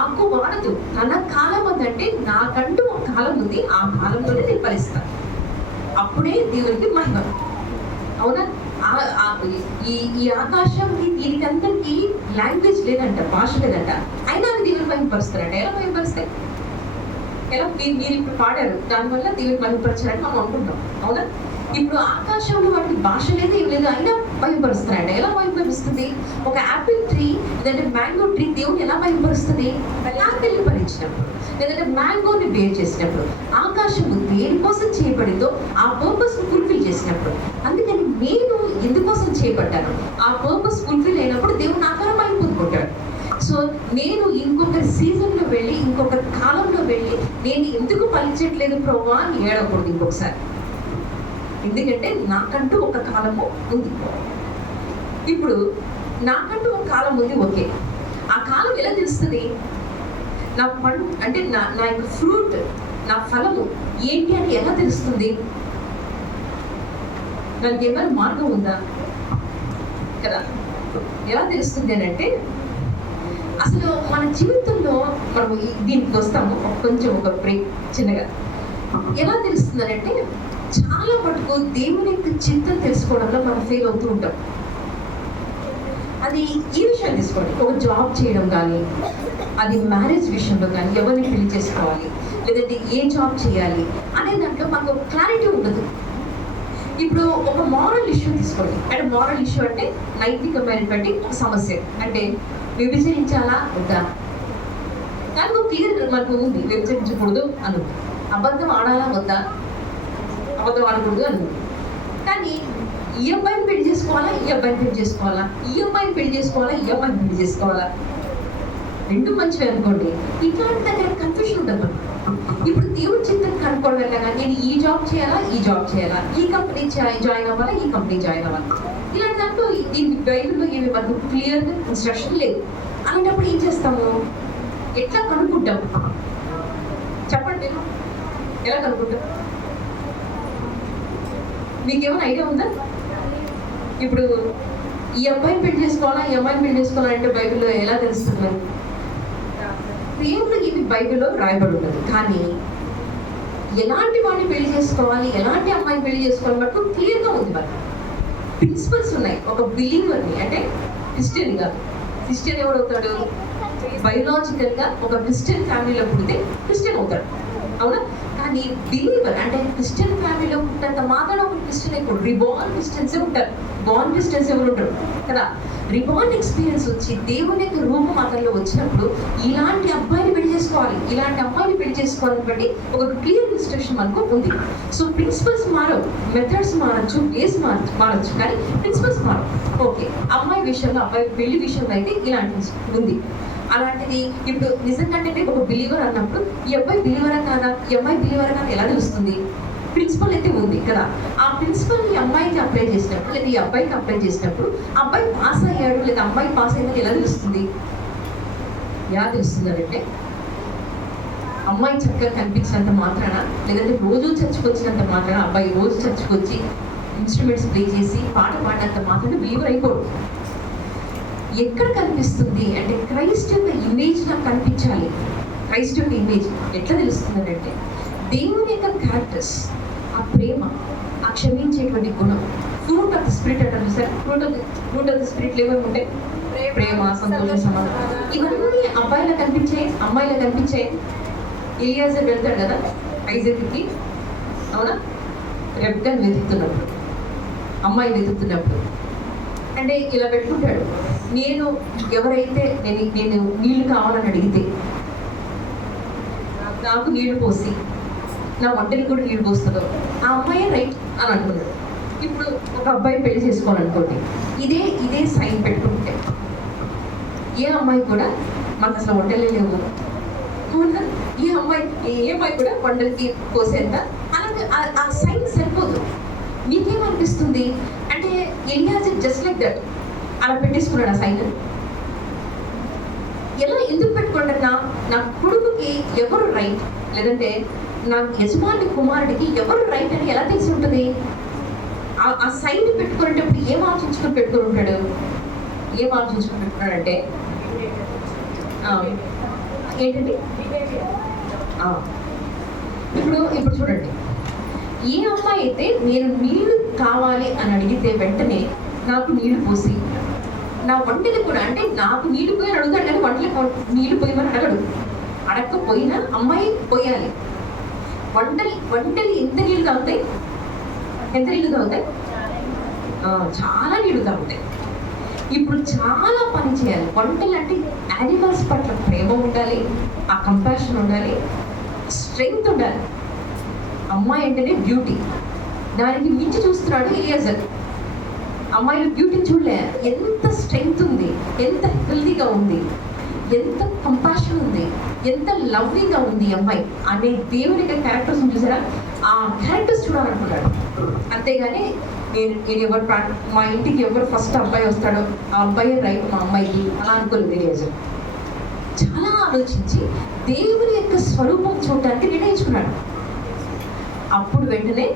ఆకు వాడదు, తన కాలం అంటే నాకంటూ ఒక కాలం ఉంది, ఆ కాలంలోనే నేను ఫలిస్తాను. అప్పుడే దేవునికి మహిమ. అవునా? ఈ ఆకాశం దీనికంతకి లాంగ్వేజ్ లేదంట, భాష లేదంట, అయినా అవి దేవుని మహిమపరుస్తారంట. ఎలా మహిమపరుస్తాయి? ఎలా? మీరు ఇప్పుడు పాడారు, దానివల్ల దేవుని మహిమపరచారని మనం అనుకుంటాం. అవునా? ఇప్పుడు ఆకాశంలో వాటికి భాష లేదు, ఏం లేదు, అయినా మహిమపరుస్తారంట. ఎలా మహిమపరుస్తుంది? ఒక యాపిల్ ట్రీ లేదంటే మ్యాంగో ట్రీ దేవుని ఎలా మహిమపరుస్తుంది? యాపిల్ ఫలించినప్పుడు, లేదంటే మ్యాంగోని బేర్ చేసినప్పుడు, ఆకాశము దేనికోసం చేయబడిందో ఆ పర్పస్ ఫుల్ఫిల్ చేసినప్పుడు. అందుకని నేను ఎందుకోసం చేయబడ్డాను, ఆ పర్పస్ ఫుల్ఫిల్ అయినప్పుడు దేవుని ఆకారం మహిమ పొందుకుంటాడు. సో నేను ఇంకొకరి సీజన్లో వెళ్ళి, ఇంకొకరి కాలంలో వెళ్ళి నేను ఎందుకు ఫలించట్లేదు ప్రభువా అని ఏడకూడదు ఇంకొకసారి. ఎందుకంటే నాకంటూ ఒక కాలము ఉంది. ఇప్పుడు నాకంటూ ఒక కాలం ఉంది, ఓకే. ఆ కాలం ఎలా తెలుస్తుంది? నా పండు అంటే నా యొక్క ఫ్రూట్, నా ఫలము ఏంటి అని ఎలా తెలుస్తుంది? దానికి ఏమైనా మార్గం ఉందా కదా? ఎలా తెలుస్తుంది అని అంటే, అసలు మన జీవితంలో మనము దీనికి వస్తాము కొంచెం ఒక బ్రేక్ చిన్నగా. ఎలా తెలుస్తుంది అని అంటే, చాలా మటుకు దేవుని యొక్క చింతన తెలుసుకోవడంలో మనం ఫెయిల్ అవుతూ ఉంటాం. అది ఈ విషయాలు తీసుకోండి, ఒక జాబ్ చేయడం కానీ, అది మ్యారేజ్ విషయంలో కానీ, ఎవరిని పెళ్లి చేసుకోవాలి లేదంటే ఏ జాబ్ చేయాలి అనే దాంట్లో మనకు ఒక క్లారిటీ ఉండదు. ఇప్పుడు ఒక మారల్ ఇష్యూ తీసుకోండి. అంటే మారల్ ఇష్యూ అంటే నైతికమైనటువంటి ఒక సమస్య. అంటే విభజించాలా వద్దా, దానికి ఒక క్లియర్ మనకు ఉంది, విభజించకూడదు అను. అబద్ధం ఆడాలా వద్దా, అబద్ధం ఆడకూడదు అను. కానీ ఈ అబ్బాయిని పెళ్లి చేసుకోవాలా, ఈ అబ్బాయిని పెళ్లి చేసుకోవాలా, ఈ అమ్మాయిని పెళ్లి చేసుకోవాలా, ఈ అమ్మాయిని పెళ్లి చేసుకోవాలా, రెండు మంచివి అనుకోండి. ఇట్లాంటి దగ్గర కన్ఫ్యూషన్ ఉంటుంది. ఇప్పుడు దేవుడి చిత్తం కనుక్కోవడం వెళ్ళగా నేను ఈ జాబ్ చేయాలా, ఈ జాబ్ చేయాలా, ఈ కంపెనీ జాయిన్ అవ్వాలా, ఈ కంపెనీ జాయిన్ అవ్వాలి, ఇలాంటి దాంట్లో ఈ బైబిల్లో ఏమి మనకు క్లియర్గా ఇన్స్ట్రక్షన్ లేదు. అలాంటప్పుడు ఏం చేస్తాము? ఎట్లా కనుక్కుంటాం? చెప్పండి, మీరు ఎలా కనుక్కుంటాం? మీకేమైనా ఐడియా ఉందా? ఇప్పుడు ఈ అబ్బాయిని పెళ్లి చేసుకోవాలా, ఈ అమ్మాయిని పెళ్లి చేసుకోవాలా అంటే బైబిల్లో ఎలా తెలుస్తుంది? దేవుడు ఇది బైబిల్లో రాయబడి ఉన్నది, కానీ ఎలాంటి వాడిని పెళ్లి చేసుకోవాలి, ఎలాంటి అమ్మాయిని పెళ్లి చేసుకోవాలి మటుకు క్లియర్గా ఉంది. మనకు ప్రిన్సిపల్స్ ఉన్నాయి. ఒక బిలీవర్ని అంటే క్రిస్టియన్ కాదు, క్రిస్టియన్ ఎవడవుతాడు? బయోలాజికల్గా ఒక క్రిస్టియన్ ఫ్యామిలీలో పుడితే క్రిస్టియన్ అవుతాడు, అవునా? కానీ బిలీవర్ అంటే క్రిస్టియన్ ఫ్యామిలీలో పుట్టినంత మాత్రం ఒక క్రిస్టియన్ అయిపోడు. రిబార్న్ క్రిస్టియన్సే ఉంటారు, బార్న్ క్రిస్టియన్స్ ఎవరు ఉంటారు కదా. రిబార్న్ ఎక్స్పీరియన్స్ వచ్చి దేవుని యొక్క రూపం అతనిలో వచ్చినప్పుడు ఇలాంటి అబ్బాయిని పెళ్లి చేసుకోవాలి, ఇలాంటి అమ్మాయిని పెళ్లి చేసుకోవాలని బట్టి ఒక క్లియర్ ఇన్స్ట్రక్షన్ మనకు ఉంది. సో ప్రిన్సిపల్స్ మారవు, మెథడ్స్ మారచ్చు, వేస్ మారచ్చు, కానీ ప్రిన్సిపల్స్ మారవు. ఓకే, అమ్మాయి విషయంలో, అబ్బాయి పెళ్లి విషయంలో అయితే ఇలాంటి ఉంది. అలాంటిది ఇప్పుడు నిజంగానే ఒక బిలీవర్ అన్నప్పుడు ఈ అబ్బాయి బిలీవరా కాదా, ఈ అమ్మాయి బిలీవరా కాదా ఎలా తెలుస్తుంది? ప్రిన్సిపల్ అయితే ఉంది కదా. ఆ ప్రిన్సిపల్ ఈ అమ్మాయికి అప్లై చేసినప్పుడు లేదా ఈ అబ్బాయికి అప్లై చేసినప్పుడు అబ్బాయి పాస్ అయ్యాడు లేదా అమ్మాయి పాస్ అయ్యాడు ఎలా తెలుస్తుంది? ఎలా తెలుస్తుంది అంటే అమ్మాయి చక్కగా కనిపించినంత మాత్రాన, లేదంటే రోజు చర్చకు వచ్చినంత మాత్రాన, అబ్బాయి రోజు చర్చకు వచ్చి ఇన్స్ట్రుమెంట్స్ ప్లే చేసి పాట పాడినంత మాత్రాన బిలీవర్ అయిపోడు. ఎక్కడ కనిపిస్తుంది అంటే క్రైస్ట్ యొక్క ఇమేజ్ నాకు కనిపించాలి. క్రైస్ట్ యొక్క ఇమేజ్ ఎట్లా తెలుస్తుంది అంటే దేవుని యొక్క క్యారెక్టర్స్, ఆ ప్రేమ, ఆ క్షమించేటువంటి గుణం, ఫ్రూట్ ఆఫ్ ద స్పిరిట్ అంటారు sir. Fruit of the spirit ఏమేమి ఉంటాయి? ప్రేమ, సంతోషం, సమాధానం. ఇవన్నీ అబ్బాయిలా కనిపించాయి, అమ్మాయిలా కనిపించాయి. ఎలియాజర్ వెళ్తాడు కదా ఐజాక్కి, అవునా? రెబ్కాని వెతుకుతున్నప్పుడు, అమ్మాయి వెతుకుతున్నప్పుడు అంటే ఇలా పెట్టుకుంటాడు, నేను ఎవరైతే నేను నీళ్లు కావాలని అడిగితే నాకు నీళ్లు పోసి నా వంటని కూడా నీళ్లు పోస్తుందో ఆ అమ్మాయి రైట్ అని అనుకున్నాడు. ఇప్పుడు ఒక అబ్బాయి పెళ్లి చేసుకోవాలనుకోండి, ఇదే సైన్ పెట్టుకుంటే ఏ అమ్మాయి కూడా మనకు అసలు వంటలే లేవు, ఏ అమ్మాయి కూడా వంటలకి పోసేంత అలాగే ఆ సైన్ సరిపోదు. మీకేమనిపిస్తుంది అంటే ఎలియాజర్ జస్ట్ లైక్ దట్ అలా పెట్టేసుకున్నాడు ఆ సైన్. ఎలా ఎందుకు పెట్టుకోండి? నా కొడుకుకి ఎవరు రైట్, లేదంటే నా యజమాని కుమారుడికి ఎవరు రైట్ అని ఎలా తెలిసి ఉంటుంది? ఆ సైన్ పెట్టుకునేటప్పుడు ఏం ఆలోచించుకొని పెట్టుకుని ఉంటాడు? ఏం ఆలోచించుకొని పెట్టుకున్నాడంటే ఏంటండి? ఇప్పుడు చూడండి, ఏ అమ్మాయి అయితే నేను నీళ్లు కావాలి అని అడిగితే వెంటనే నాకు నీళ్లు పోసి నా వంటలు కూడా, అంటే నాకు నీళ్లు పోయి అడుగుతాడు కానీ వంటలు నీళ్లు పోయమని అడగడు. అడగకపోయినా అమ్మాయి పోయాలి. వంటలు ఎంత నీళ్ళు తాగుతాయి? ఎంత నీళ్ళు తాగుతాయి? చాలా నీళ్ళు తాగుతాయి. ఇప్పుడు చాలా పని చేయాలి. వంటలు అంటే యానిమల్స్ పట్ల ప్రేమ ఉండాలి, ఆ కంపాషన్ ఉండాలి, స్ట్రెంగ్త్ ఉండాలి. అమ్మాయి అంటేనే బ్యూటీ, దానికి మించి చూస్తున్నాడు ఎలియాజర్. అమ్మాయిలో బ్యూటీ చూడలే, ఎంత స్ట్రెంగ్త్ ఉంది, ఎంత హెల్తీగా ఉంది, ఎంత కంపాషన్ ఉంది, ఎంత లవ్లీగా ఉంది అమ్మాయి అనే దేవుని యొక్క క్యారెక్టర్స్ చూసారా? ఆ క్యారెక్టర్స్ చూడాలనుకున్నాడు. అంతేగాని నేను ఎవరు మా ఇంటికి ఎవరు ఫస్ట్ అబ్బాయి వస్తాడో ఆ అబ్బాయి రైట్ మా అమ్మాయికి అలా అనుకోలేదు ఎలియాజర్. చాలా ఆలోచించి దేవుని యొక్క స్వరూపం చూడటానికి నిర్ణయించుకున్నాడు. అప్పుడు వెంటనే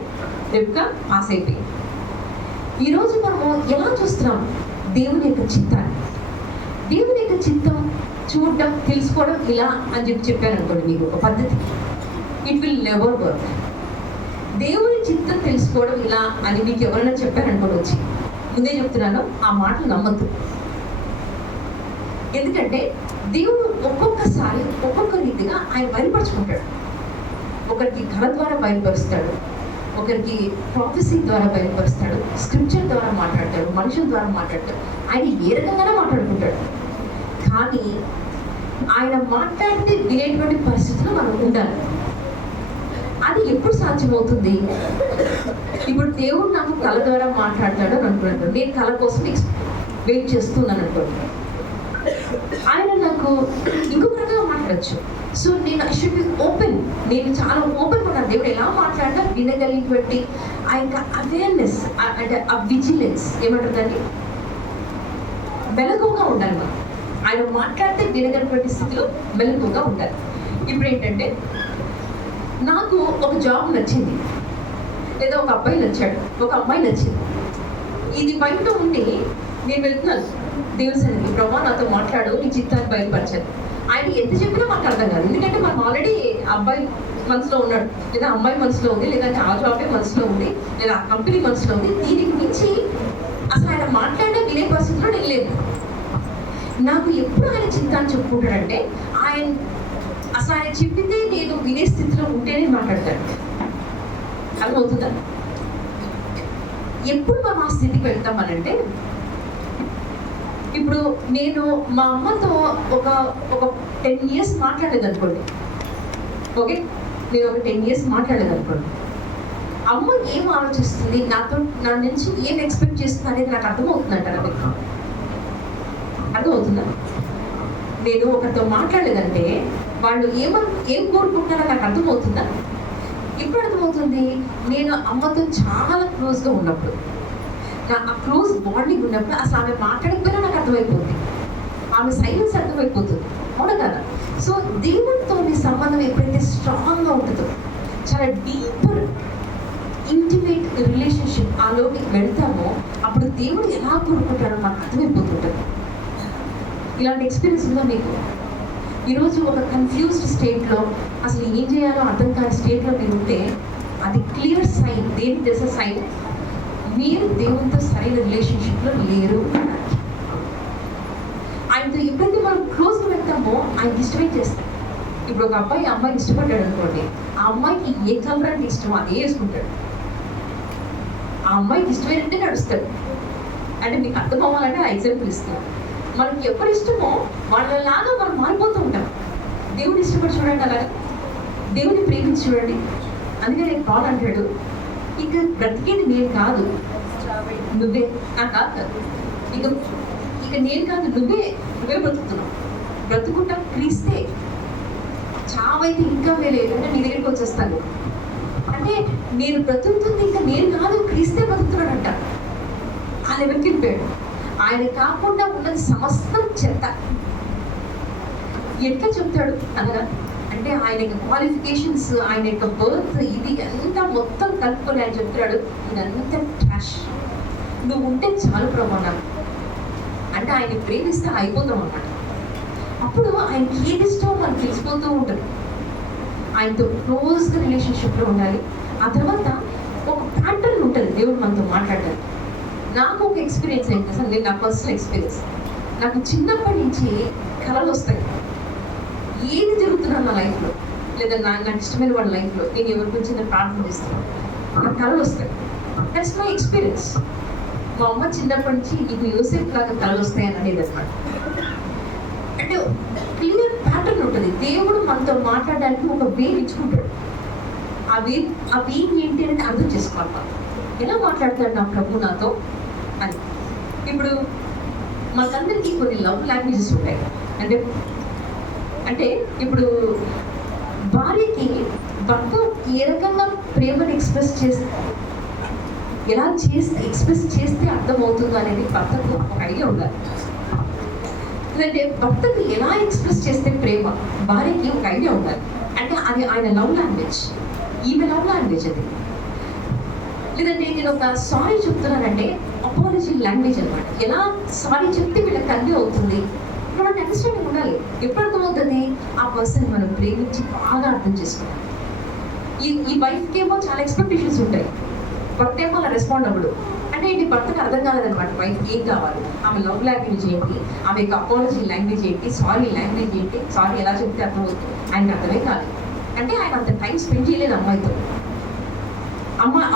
రెబ్కా పాస్ అయిపోయింది. ఈరోజు మనము ఎలా చూస్తున్నాం దేవుని యొక్క చిత్తాన్ని? దేవుని యొక్క చిత్తం చూడడం, తెలుసుకోవడం ఇలా అని చెప్పాను అనుకోండి, మీకు ఒక పద్ధతి, ఇట్ విల్ నెవర్ వర్క్. దేవుని చిత్తం తెలుసుకోవడం ఇలా అని మీకు ఎవరైనా చెప్పారనుకోండి, వచ్చి ముందే చెప్తున్నాను, ఆ మాటలు నమ్మద్దు. ఎందుకంటే దేవుడు ఒక్కొక్కసారి ఒక్కొక్క రీతిగా ఆయన బయలుపరుచుకుంటాడు. ఒకరికి కళ ద్వారా బయలుపరుస్తాడు, ఒకరికి ప్రాఫెసీ ద్వారా బయలుపరుస్తాడు, స్క్రిప్చర్ ద్వారా మాట్లాడతాడు, మనుషుల ద్వారా మాట్లాడతాడు. ఆయన ఏ రకంగానే మాట్లాడుకుంటాడు. కానీ ఆయన మాట్లాడితే వినేటువంటి పరిస్థితులు మనం ఉండాలి. అది ఎప్పుడు సాధ్యమవుతుంది? ఇప్పుడు దేవుడు నాకు కళ ద్వారా మాట్లాడతాడు అని అనుకుంటాడు. నేను కళ కోసం వెయిట్ చేస్తున్నాను అనుకోండి. ఆయన నాకు ఇంకొక రకంగా మాట్లాడచ్చు, సో నేను ఐ షుడ్ బి ఓపెన్. నేను చాలా ఓపెన్గా ఉన్నాను. దేవుడు ఎలా మాట్లాడినా వినగలిగినటువంటి ఆ యొక్క అవేర్నెస్, అంటే ఆ విజిలెన్స్ ఏమంటుందండి, మెలకువగా ఉండాలి మనం. ఆయన మాట్లాడితే వినగలిగినటువంటి స్థితిలో మెలకువగా ఉండాలి. ఇప్పుడు ఏంటంటే, నాకు ఒక జాబ్ నచ్చింది, లేదా ఒక అబ్బాయి నచ్చాడు, ఒక అమ్మాయి నచ్చింది. ఇది బయట ఉండి నేను వెళ్తున్నాను దేవుని సన్నిధికి, ప్రభా నాతో మాట్లాడు, నీ చిత్తాన్ని బయలుపరచాలి. ఆయన ఎంత చెప్పినా మాకు అర్థం కాదు. ఎందుకంటే మనం ఆల్రెడీ అబ్బాయి మనసులో ఉన్నాడు, లేదా అమ్మాయి మనసులో ఉంది, లేదంటే ఆ జాబే మనసులో ఉంది, లేదా ఆ కంపెనీ మనసులో ఉంది. దీనికి మించి అసలు ఆయన మాట్లాడే వినే పరిస్థితిలో నేను లేదు. నాకు ఎప్పుడు ఆయన చిత్తాన్ని చెప్పుకుంటాడంటే, అసలు ఆయన చెప్పిందే నేను వినే స్థితిలో ఉంటేనే మాట్లాడతాడు. అర్థమవుతుందా? ఎప్పుడు మనం ఆ స్థితికి వెళ్తామనంటే, ఇప్పుడు నేను మా అమ్మతో ఒక 10 years మాట్లాడలేదు అనుకోండి, ఓకే, నేను ఒక 10 years మాట్లాడలేదు అనుకోండి, అమ్మ ఏం ఆలోచిస్తుంది, నా నుంచి ఏం ఎక్స్పెక్ట్ చేస్తుంది అనేది నాకు అర్థమవుతుందంటారా మీకు? అర్థమవుతుందా? నేను ఒకరితో మాట్లాడలేదంటే వాళ్ళు ఏం కోరుకుంటున్నారో నాకు అర్థమవుతుందా? ఎప్పుడు అర్థమవుతుంది? నేను అమ్మతో చాలా క్లోజ్గా ఉన్నప్పుడు, నా ఆ క్లోజ్ బాండింగ్ ఉన్నప్పుడు అసలు ఆమె మాట్లాడకపోయినా నాకు అర్థమైపోతుంది, ఆమె సైలెన్స్ అర్థమైపోతుంది. అవునా కదా? సో దేవుడితో మీ సంబంధం ఎప్పుడైతే స్ట్రాంగ్గా ఉంటుందో, చాలా డీపర్ ఇంటిమేట్ రిలేషన్షిప్ ఆలోకి వెళ్తామో, అప్పుడు దేవుడు ఎలా కోరుకుంటాడో మనకు అర్థమైపోతుంటుంది. ఇలాంటి ఎక్స్పీరియన్స్ ఉందా మీకు? ఈరోజు ఒక కన్ఫ్యూజ్డ్ స్టేట్లో, అసలు ఏం చేయాలో అర్థం కాని స్టేట్లో మీరు ఉంటే, అది క్లియర్ సైన్. దేనికి తెలిసే సైన్? మీరు దేవునితో సరైన రిలేషన్షిప్లో లేరు. ఆయనతో ఎప్పుడైతే మనం క్లోజ్గా వెళ్తామో ఆయనకి ఇష్టమే చేస్తాం. ఇప్పుడు ఒక అబ్బాయి అమ్మాయిని ఇష్టపడ్డాడు అనుకోండి, ఆ అమ్మాయికి ఏ కలర్ అంటే ఇష్టమో అదే వేసుకుంటాడు. ఆ అమ్మాయికి ఇష్టమైనట్టే నడుస్తాడు. అంటే మీకు అర్థం అవ్వాలంటే ఆ ఎగ్జాంపుల్ ఇస్తాను. మనకి ఎవరు ఇష్టమో వాళ్ళలాగా మనం మారిపోతూ ఉంటాం. దేవుని ఇష్టపడి చూడండి, అలాగా దేవుని ప్రేమించి చూడండి. అందుకని నేను పాల్ అంటాడు, ఇక బ్రతికేది నేను కాదు నువ్వే, కాదు ఇక నేను కాదు నువ్వే బ్రతుకుతున్నావు. బ్రతుకుంటాం క్రీస్తే, చావైతే ఇంకా మేలేదు అంటే నీ దగ్గరికి వచ్చేస్తాను. అంటే నేను బ్రతుకుతుంది ఇంకా నేను కాదు, క్రీస్తే బ్రతుకుతున్నాడంట. ఆ లెవెల్కి వెళ్ళిపోయాడు. ఆయన కాకుండా ఉన్నది సమస్తం చెత్త. ఎట్లా చెప్తాడు అనగా, అంటే ఆయన యొక్క క్వాలిఫికేషన్స్, ఆయన యొక్క బర్త్, ఇది అంతా మొత్తం కలుపుకొని ఆయన చెప్తాడు, ఇదంతా ట్రాష్, నువ్వు ఉంటే చాలు ప్రమాణాలు. అంటే ఆయన ప్రేమిస్తే అయిపోతాం అన్నమాట. అప్పుడు ఆయనకి ఏది ఇష్టమో మనకు తెలిసిపోతూ ఉంటుంది. ఆయనతో క్లోజ్గా రిలేషన్షిప్లో ఉండాలి. ఆ తర్వాత ఒక ప్యాటర్న్ ఉంటుంది దేవుడు మనతో మాట్లాడాలి. నాకు ఒక ఎక్స్పీరియన్స్ ఏంటి అసలు, నేను నా పర్సనల్ ఎక్స్పీరియన్స్, నాకు చిన్నప్పటి నుంచి కళలు వస్తాయి. ఏది జరుగుతున్నా నా లైఫ్లో, లేదా నాకు ఇష్టమైన వాళ్ళ లైఫ్లో, నేను ఎవరి గురించి నేను ప్రార్థన చేస్తున్నాను, నాకు కళలు వస్తాయి. That's my experience. మా అమ్మ చిన్నప్పటి నుంచి నీకు యోసేఫ్ లాగా కళలు వస్తాయని అనేది అనమాట. అంటే క్లియర్ ప్యాటర్న్ ఉంటుంది. దేవుడు మనతో మాట్లాడడానికి ఒక వే ఇచ్చుకుంటాడు. ఆ వే ఏంటి అనేది అర్థం చేసుకోవాలి మనం. ఎలా మాట్లాడతాడు నా ప్రభు నాతో అని. ఇప్పుడు మనకందరికీ కొన్ని లవ్ లాంగ్వేజెస్ ఉంటాయి. అంటే ఇప్పుడు భార్యకి భర్త ఏ రకంగా ప్రేమను ఎక్స్ప్రెస్ చేస్తే అర్థమవుతుందో అనేది భర్తకు ఒక ఐడియా ఉండాలి. లేదంటే భర్తకు ఎలా ఎక్స్ప్రెస్ చేస్తే ప్రేమ భార్యకి ఒక ఐడియా ఉండాలి. అంటే అది ఆయన లవ్ లాంగ్వేజ్, ఈమె లవ్ లాంగ్వేజ్ అది. లేదంటే నేను ఒక సారీ చెప్తున్నానంటే అపాలజీ లాంగ్వేజ్ అనమాట. ఎలా సారీ చెప్తే వీళ్ళకి కన్వే అవుతుంది, మనకి అండర్స్టాండింగ్ ఉండాలి. ఎప్పుడు అర్థమవుతుంది? ఆ పర్సన్ మనం ప్రేమించి బాగా అర్థం చేసుకోవాలి. ఈ వైఫ్కి ఏమో చాలా ఎక్స్పెక్టేషన్స్ ఉంటాయి, భర్త ఏమో అలా రెస్పాండ్ అవ్వడు. అంటే ఏంటి, భర్తకు అర్థం కాలేదనమాట వైఫ్ ఏం కావాలి, ఆమె లవ్ లాంగ్వేజ్ ఏంటి, ఆమె యొక్క అపాలజీ లాంగ్వేజ్ ఏంటి, సారీ లాంగ్వేజ్ ఏంటి, సారీ ఎలా చెప్తే అర్థమవుతుంది, ఆయనకు అర్థమే కాలేదు. అంటే ఆయన అంత టైం స్పెండ్ చేయలేదు అమ్మాయితో.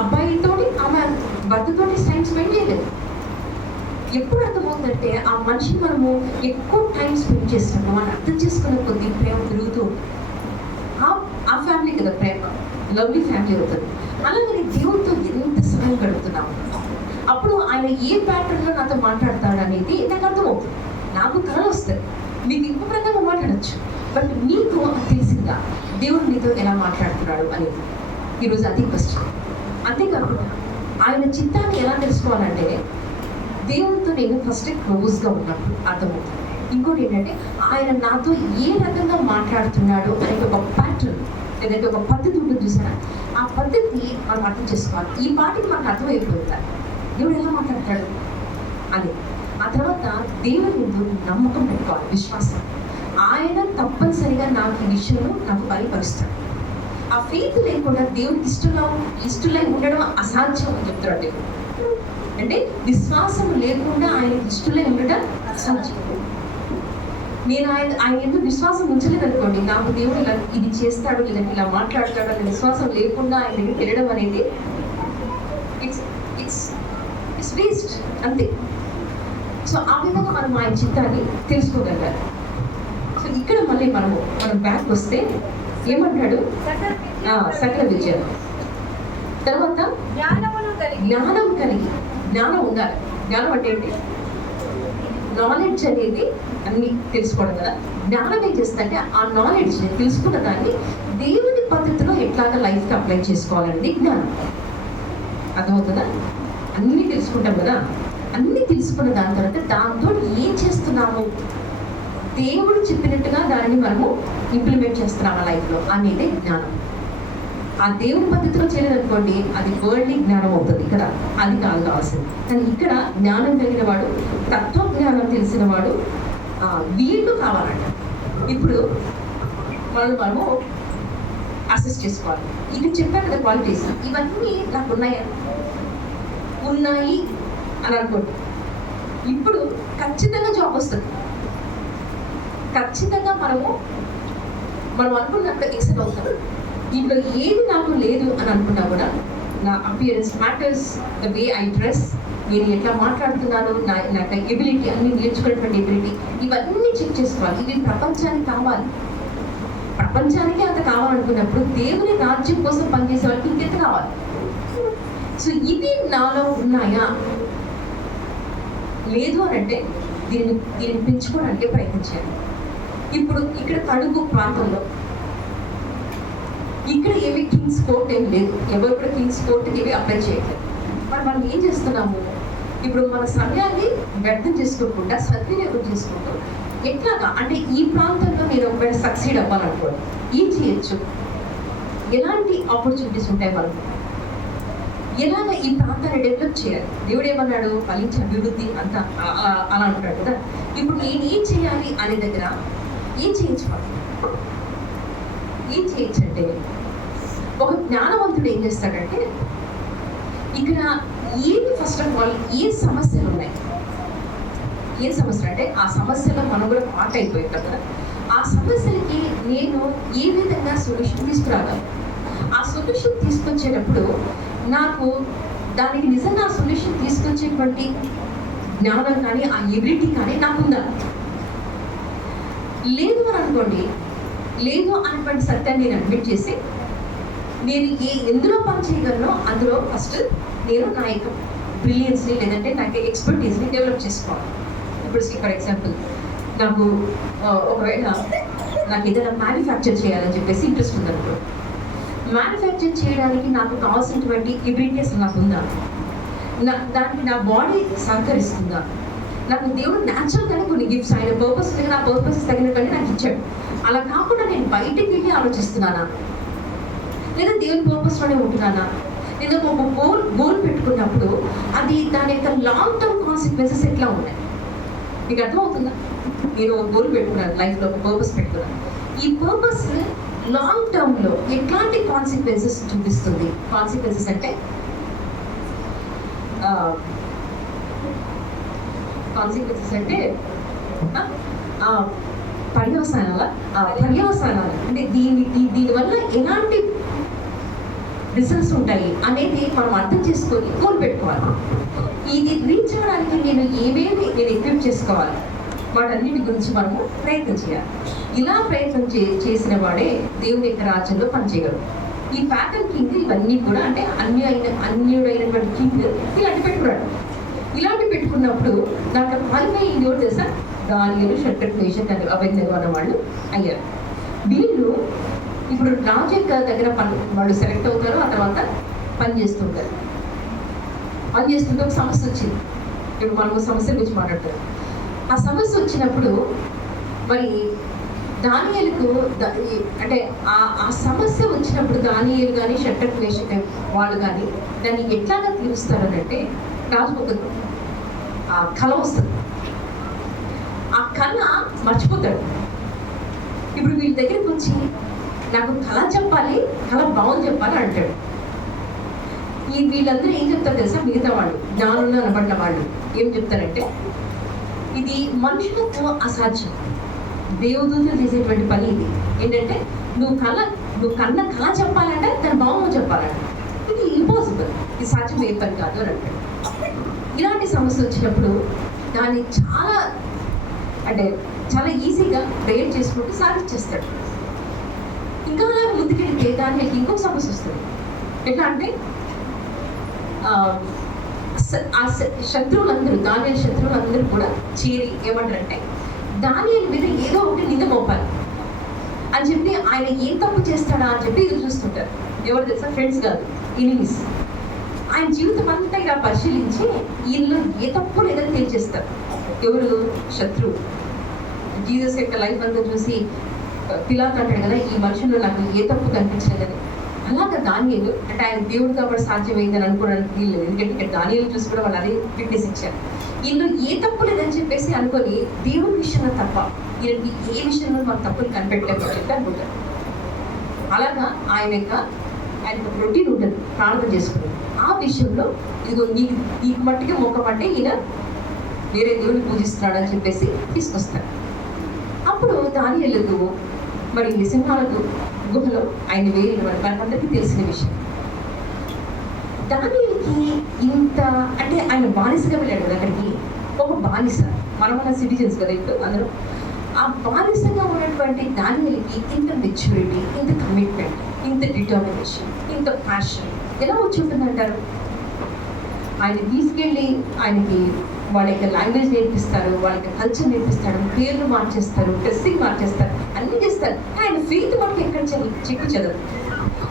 అబ్బాయితో ఆమె భర్తతోటి టైం స్పెండ్ చేయలేదు. ఎప్పుడు అర్థమవుతుందంటే ఆ మనిషిని మనము ఎక్కువ టైం స్పెండ్ చేస్తున్నాము, మనం అర్థం చేసుకునే కొద్ది ప్రేమ పెరుగుతూ ఆ ఫ్యామిలీ కదా ప్రేమ, లవ్లీ ఫ్యామిలీ అవుతుంది. అలాగే దేవుడితో ఎంత సమయం గడుపుతున్నాము, అప్పుడు ఆయన ఏ ప్యాటర్న్లో నాతో మాట్లాడతాడు అనేది నాకు అర్థమవుతుంది. నాకు కళలు వస్తాయి, నీకు ఇంకో ప్రకారంగా మాట్లాడచ్చు, బట్ నీకు అది తెలిసిందా దేవుడు నీతో ఎలా మాట్లాడుతున్నాడు అనేది ఈరోజు అది క్వశ్చన్. అంతేకాకుండా ఆయన చిత్తాన్ని ఎలా తెలుసుకోవాలంటే దేవునితో నేను ఫస్ట్ క్లోజ్గా ఉన్నప్పుడు అర్థమవుతుంది. ఇంకోటి ఏంటంటే ఆయన నాతో ఏ రకంగా మాట్లాడుతున్నాడు అనేది ఒక ప్యాటర్న్ లేదంటే ఒక పద్ధతి ఉంటుంది చూసారా, ఆ పద్ధతి మనం అర్థం చేసుకోవాలి. ఈ పాటికి మనకు అర్థమైపోయిందా దేవుడు ఎలా మాట్లాడతాడు అని. ఆ తర్వాత దేవుని ముందు నమ్మకం పెట్టుకోవాలి, విశ్వాసం. ఆయన తప్పనిసరిగా నాకు ఈ విషయంలో నాకు బయలుపరుస్తాడు. ఆ ఫెయిత్ లేకుండా దేవుడికి ఇష్టలై ఉండడం అసాధ్యం అని చెప్తాడు దేవుడు. అంటే విశ్వాసం లేకుండా ఆయనకి ఇష్టలై ఉండడం అసాధ్యం. నేను ఆయన ఎందుకు విశ్వాసం ఉంచలేదు అనుకోండి, నాకు దేవుడు ఇలా ఇది చేస్తాడు లేదంటే ఇలా మాట్లాడతాడు అనే విశ్వాసం లేకుండా ఆయన దగ్గరికి వెళ్ళడం అనేది ఇట్స్ వేస్ట్ అంతే. సో ఆ విధంగా మనం ఆయన చిత్తాన్ని తెలుసుకోగలగాలి. సో ఇక్కడ మళ్ళీ మనం బ్యాక్ వస్తే ఏమంటాడు, సకల విద్య తర్వాత జ్ఞానం కలిగి, జ్ఞానం ఉండాలి. జ్ఞానం అంటే ఏంటి? నాలెడ్జ్ అనేది అన్ని తెలుసుకోవడం కదా. జ్ఞానం ఏం చేస్తుందంటే ఆ నాలెడ్జ్ని తెలుసుకున్న దాన్ని దేవుని పద్ధతిలో ఎట్లాగా లైఫ్కి అప్లై చేసుకోవాలనేది జ్ఞానం. అర్థమవుతుందా? అన్నీ తెలుసుకుంటాం కదా, అన్నీ తెలుసుకున్న దాని తర్వాత దాంతో ఏం చేస్తున్నాము, దేవుడు చెప్పినట్టుగా దానిని మనము ఇంప్లిమెంట్ చేస్తున్నాము లైఫ్లో అనేది జ్ఞానం. ఆ దేవుని పద్ధతిలో చేయలేదనుకోండి అది వరల్డ్లీ జ్ఞానం అవుతుంది కదా, అది కాదు కావాల్సింది. కానీ ఇక్కడ జ్ఞానం కలిగిన వాడు, తత్వజ్ఞానం తెలిసిన వాడు, వీళ్ళు కావాలంట. ఇప్పుడు మనము అసెస్ చేసుకోవాలి. ఇది చెప్పాను కదా క్వాలిటీస్, ఇవన్నీ నాకు ఉన్నాయి అని అనుకోండి. ఇప్పుడు ఖచ్చితంగా జాబ్ వస్తుంది, ఖచ్చితంగా మనం అనుకున్నప్పుడు ఎక్సెల్ అవుతాం. ఇంట్లో ఏది నాకు లేదు అని అనుకున్నా కూడా నా appearance matters, the way I dress, నేను ఎట్లా మాట్లాడుతున్నాను, నాకు ఎబిలిటీ, అన్ని నేర్చుకునేటువంటి ఎబిలిటీ, ఇవన్నీ చెక్ చేసుకోవాలి. ఇవి ప్రపంచానికి కావాలి. ప్రపంచానికి అంత కావాలనుకున్నప్పుడు దేవుని రాజ్యం కోసం పనిచేసే వాళ్ళకి ఇంకెంత కావాలి? సో ఇవి నాలో ఉన్నాయా? లేదు అని అంటే దీన్ని పెంచుకోవడానికి ప్రయత్నించాను. ఇప్పుడు ఇక్కడ తణుకు ప్రాంతంలో ఇక్కడ ఏవి కింగ్స్ కోర్ట్ ఏమి లేదు, ఎవరు కూడా కింగ్స్ కోర్ట్కి ఏవి అప్లై చేయట్లేదు. మరి మనం ఏం చేస్తున్నాము? ఇప్పుడు మన సమయాన్ని వ్యర్థం చేసుకోకుండా సద్వినియోగం చేసుకుంటూ ఎట్లాగా అంటే ఈ ప్రాంతంలో మీరు ఒకవేళ సక్సీడ్ అవ్వాలనుకోండి ఏం చేయొచ్చు, ఎలాంటి ఆపర్చునిటీస్ ఉంటాయి మనకు, ఎలాగ ఈ ప్రాంతాన్ని డెవలప్ చేయాలి. దేవుడు ఏమన్నాడు? ఫలించి అభివృద్ధి అంత అలా అంటాడు కదా. ఇప్పుడు నేను ఏం చేయాలి అనే దగ్గర ఏం చేయొచ్చు, ఏం చేయొచ్చు అంటే ఒక జ్ఞానవంతుడు ఏం చేస్తాడంటే ఇక్కడ ఏది ఫస్ట్ ఆఫ్ ఆల్ ఏ సమస్యలు ఉన్నాయి, ఏ సమస్యలు అంటే ఆ సమస్యలో మనం కూడా పార్ట్ అయిపోయింటాం కదా. ఆ సమస్యలకి నేను ఏ విధంగా సొల్యూషన్ తీసుకురాగలను, ఆ సొల్యూషన్ తీసుకొచ్చేటప్పుడు నాకు దానికి నిజంగా ఆ సొల్యూషన్ తీసుకొచ్చేటువంటి జ్ఞానం కానీ ఆ ఎబిలిటీ కానీ నాకుందా? లేదు అని అనుకోండి, లేదు అనేటువంటి సత్యాన్ని నేను అడ్మిట్ చేసి నేను ఎందులో పని చేయగలనో అందులో ఫస్ట్ నేను నా యొక్క బ్రిలియన్స్ని లేదంటే నా యొక్క ఎక్స్పర్టీస్ని డెవలప్ చేసుకోవాలి. ఇప్పుడు ఫర్ ఎగ్జాంపుల్ నాకు ఒకవేళ నాకు ఏదైనా మ్యానుఫ్యాక్చర్ చేయాలని చెప్పేసి ఇంట్రెస్ట్ ఉందనుకో, మ్యానుఫ్యాక్చర్ చేయడానికి నాకు కావాల్సినటువంటి ఎబిలిటీస్ నాకు ఉందా, దానికి నా బాడీ సహకరిస్తుందా, నాకు దేవుడు న్యాచురల్గానే కొన్ని గిఫ్ట్స్ ఆయన పర్పస్ నా పర్పస్ తగినటువంటి నాకు ఇచ్చాడు. అలా కాకుండా నేను బయటికి వెళ్ళి ఆలోచిస్తున్నానా, లేదా దేవుని పర్పస్లోనే ఉంటున్నానా, లేదా ఒక గోల్ పెట్టుకున్నప్పుడు అది దాని యొక్క లాంగ్ టర్మ్ కాన్సిక్వెన్సెస్ ఎట్లా ఉన్నాయి మీకు అర్థమవుతుందా? నేను ఒక గోల్ పెట్టుకున్నాను, లైఫ్లో ఒక పర్పస్ పెట్టుకున్నాను, ఈ పర్పస్ లాంగ్ టర్మ్లో ఎట్లాంటి కాన్సిక్వెన్సెస్ చూపిస్తుంది? కాన్సిక్వెన్సెస్ అంటే పర్యవసానాలు అంటే దీనివల్ల ఎలాంటి రిజల్ట్స్ ఉంటాయి అనేది మనం అర్థం చేసుకొని గోల్ పెట్టుకోవాలి. ఇది రీచ్ అవ్వడానికి నేను ఎక్విప్ చేసుకోవాలి, వాటన్నిటి గురించి మనము ప్రయత్నం చేయాలి. ఇలా ప్రయత్నం చేసిన వాడే దేవుని యొక్క రాజ్యంలో పనిచేయగలరు. ఈ ప్యాటర్న్ కింగ్ ఇవన్నీ కూడా అంటే అన్యుడైనటువంటి కింగ్ ఇలాంటి పెట్టుకున్నాడు. ఇలాంటి పెట్టుకున్నప్పుడు దాంట్లో క్వాలిఫై అయ్యింది ఎవరు తెలుసా? దానియేలు, షడ్రక్, మేషక్ అబేద్నెగో అన్న వాళ్ళు అయ్యారు. వీళ్ళు ఇప్పుడు రాజు యొక్క దగ్గర వాళ్ళు సెలెక్ట్ అవుతారు, ఆ తర్వాత పని చేస్తుంటారు. పని చేస్తుంటే ఒక సమస్య వచ్చింది. ఇప్పుడు మనం సమస్య గురించి మాట్లాడతారు. ఆ సమస్య వచ్చినప్పుడు మరి దానియేలుకు అంటే ఆ సమస్య వచ్చినప్పుడు దానియేలు కానీ షడ్రక్, మేషక్ వాళ్ళు కానీ దాన్ని ఎట్లాగా తీరుస్తారనంటే రాజుకు ఒక కళ వస్తుంది. ఆ కళ మర్చిపోతాడు. ఇప్పుడు వీళ్ళ దగ్గరికి వచ్చి నాకు కళ చెప్పాలి, కళ బాగుంది చెప్పాలి అంటాడు. వీళ్ళందరూ ఏం చెప్తారు తెలుసా? మిగతా వాళ్ళు జ్ఞానంలో అనబడిన వాళ్ళు ఏం చెప్తారంటే ఇది మనుషులతో అసాధ్యం, దేవదూతలు చేసేటువంటి పని ఇది. ఏంటంటే నువ్వు కన్న కళ చెప్పాలంటే దాని భావం చెప్పాలంటే ఇది ఇంపాసిబుల్, ఇది సాధ్యం ఏ పని కాదు అని అంటాడు. ఇలాంటి సమస్య వచ్చినప్పుడు దాన్ని చాలా ఈజీగా ప్రేయర్ చేసుకుంటూ సాధించేస్తాడు. ఇంకా ముందుకెళ్తే దానికి ఇంకొక సమస్య వస్తుంది. ఎట్లా అంటే శత్రువులందరూ శత్రువులందరూ కూడా చేరి ఏమంటారంటే దానియేలు మీద ఏదో ఒకటి నింద మోపాలి అని చెప్పి ఆయన ఏం తప్పు చేస్తాడా అని చెప్పి ఎదురు చూస్తుంటారు. ఎవరు తెలుసా? ఫ్రెండ్స్ కాదు, ఎనిమీస్. ఆయన జీవితం అంతా ఇలా పరిశీలించి వీళ్ళు ఏ తప్పు లేదని తేల్చేస్తారు. ఎవరు? శత్రువు. జీసస్ యొక్క లైఫ్ అంతా చూసి పిలాతు అంటాడు కదా, ఈ మనుషుల్లో నాకు ఏ తప్పు కనిపించలేదని. అలాగా దానియేలు అంటే ఆయన దేవుడు కాబట్టి సాధ్యమైందని అనుకోవడానికి వీల్లేదు. ఎందుకంటే ఇక్కడ దానియేలు చూసి కూడా వాళ్ళు అదే ఫిట్నెస్ ఇచ్చారు. వీళ్ళు ఏ తప్పు లేదని చెప్పేసి అనుకొని దేవుడి విషయంలో తప్ప వీళ్ళకి ఏ విషయంలో మాకు తప్పులు కనిపెట్టలేమని చెప్పి అనుకుంటారు. అలాగా ఆయనకు రొటీన్ ఉంటుంది, ప్రార్థన చేసుకుని ఆ విషయంలో ఇదిగో నీకు మట్టికి మొక్కమంటే ఈయన వేరే దేవుడిని పూజిస్తున్నాడు అని చెప్పేసి తీసుకొస్తారు. అప్పుడు దానియేలుకు మరి సింహాలకు గుహలో ఆయన వేరిన మనకందరికీ తెలిసిన విషయం. దానియేలుకి ఇంత అంటే ఆయన బానిసగా వెళ్ళాడు కదా అక్కడికి. ఒక బానిస, మన సిటిజన్స్ కదా ఇప్పుడు అందరూ. ఆ బానిసగా ఉన్నటువంటి దానియేలుకి ఇంత మెచ్యూరిటీ, ఇంత కమిట్మెంట్, ఇంత డిటర్మినేషన్, ఇంత ప్యాషన్ ఎలా వచ్చి ఉంటుందంటారు? ఆయన తీసుకెళ్ళి ఆయనకి వాళ్ళ యొక్క లాంగ్వేజ్ నేర్పిస్తారు, వాళ్ళ యొక్క కల్చర్ నేర్పిస్తాడు, పేర్లు మార్చేస్తారు, డ్రెస్సింగ్ మార్చేస్తారు, అన్నీ చేస్తారు. ఆయన ఫెయిత్ మనకి ఎక్కడ చెక్కు చదవదు.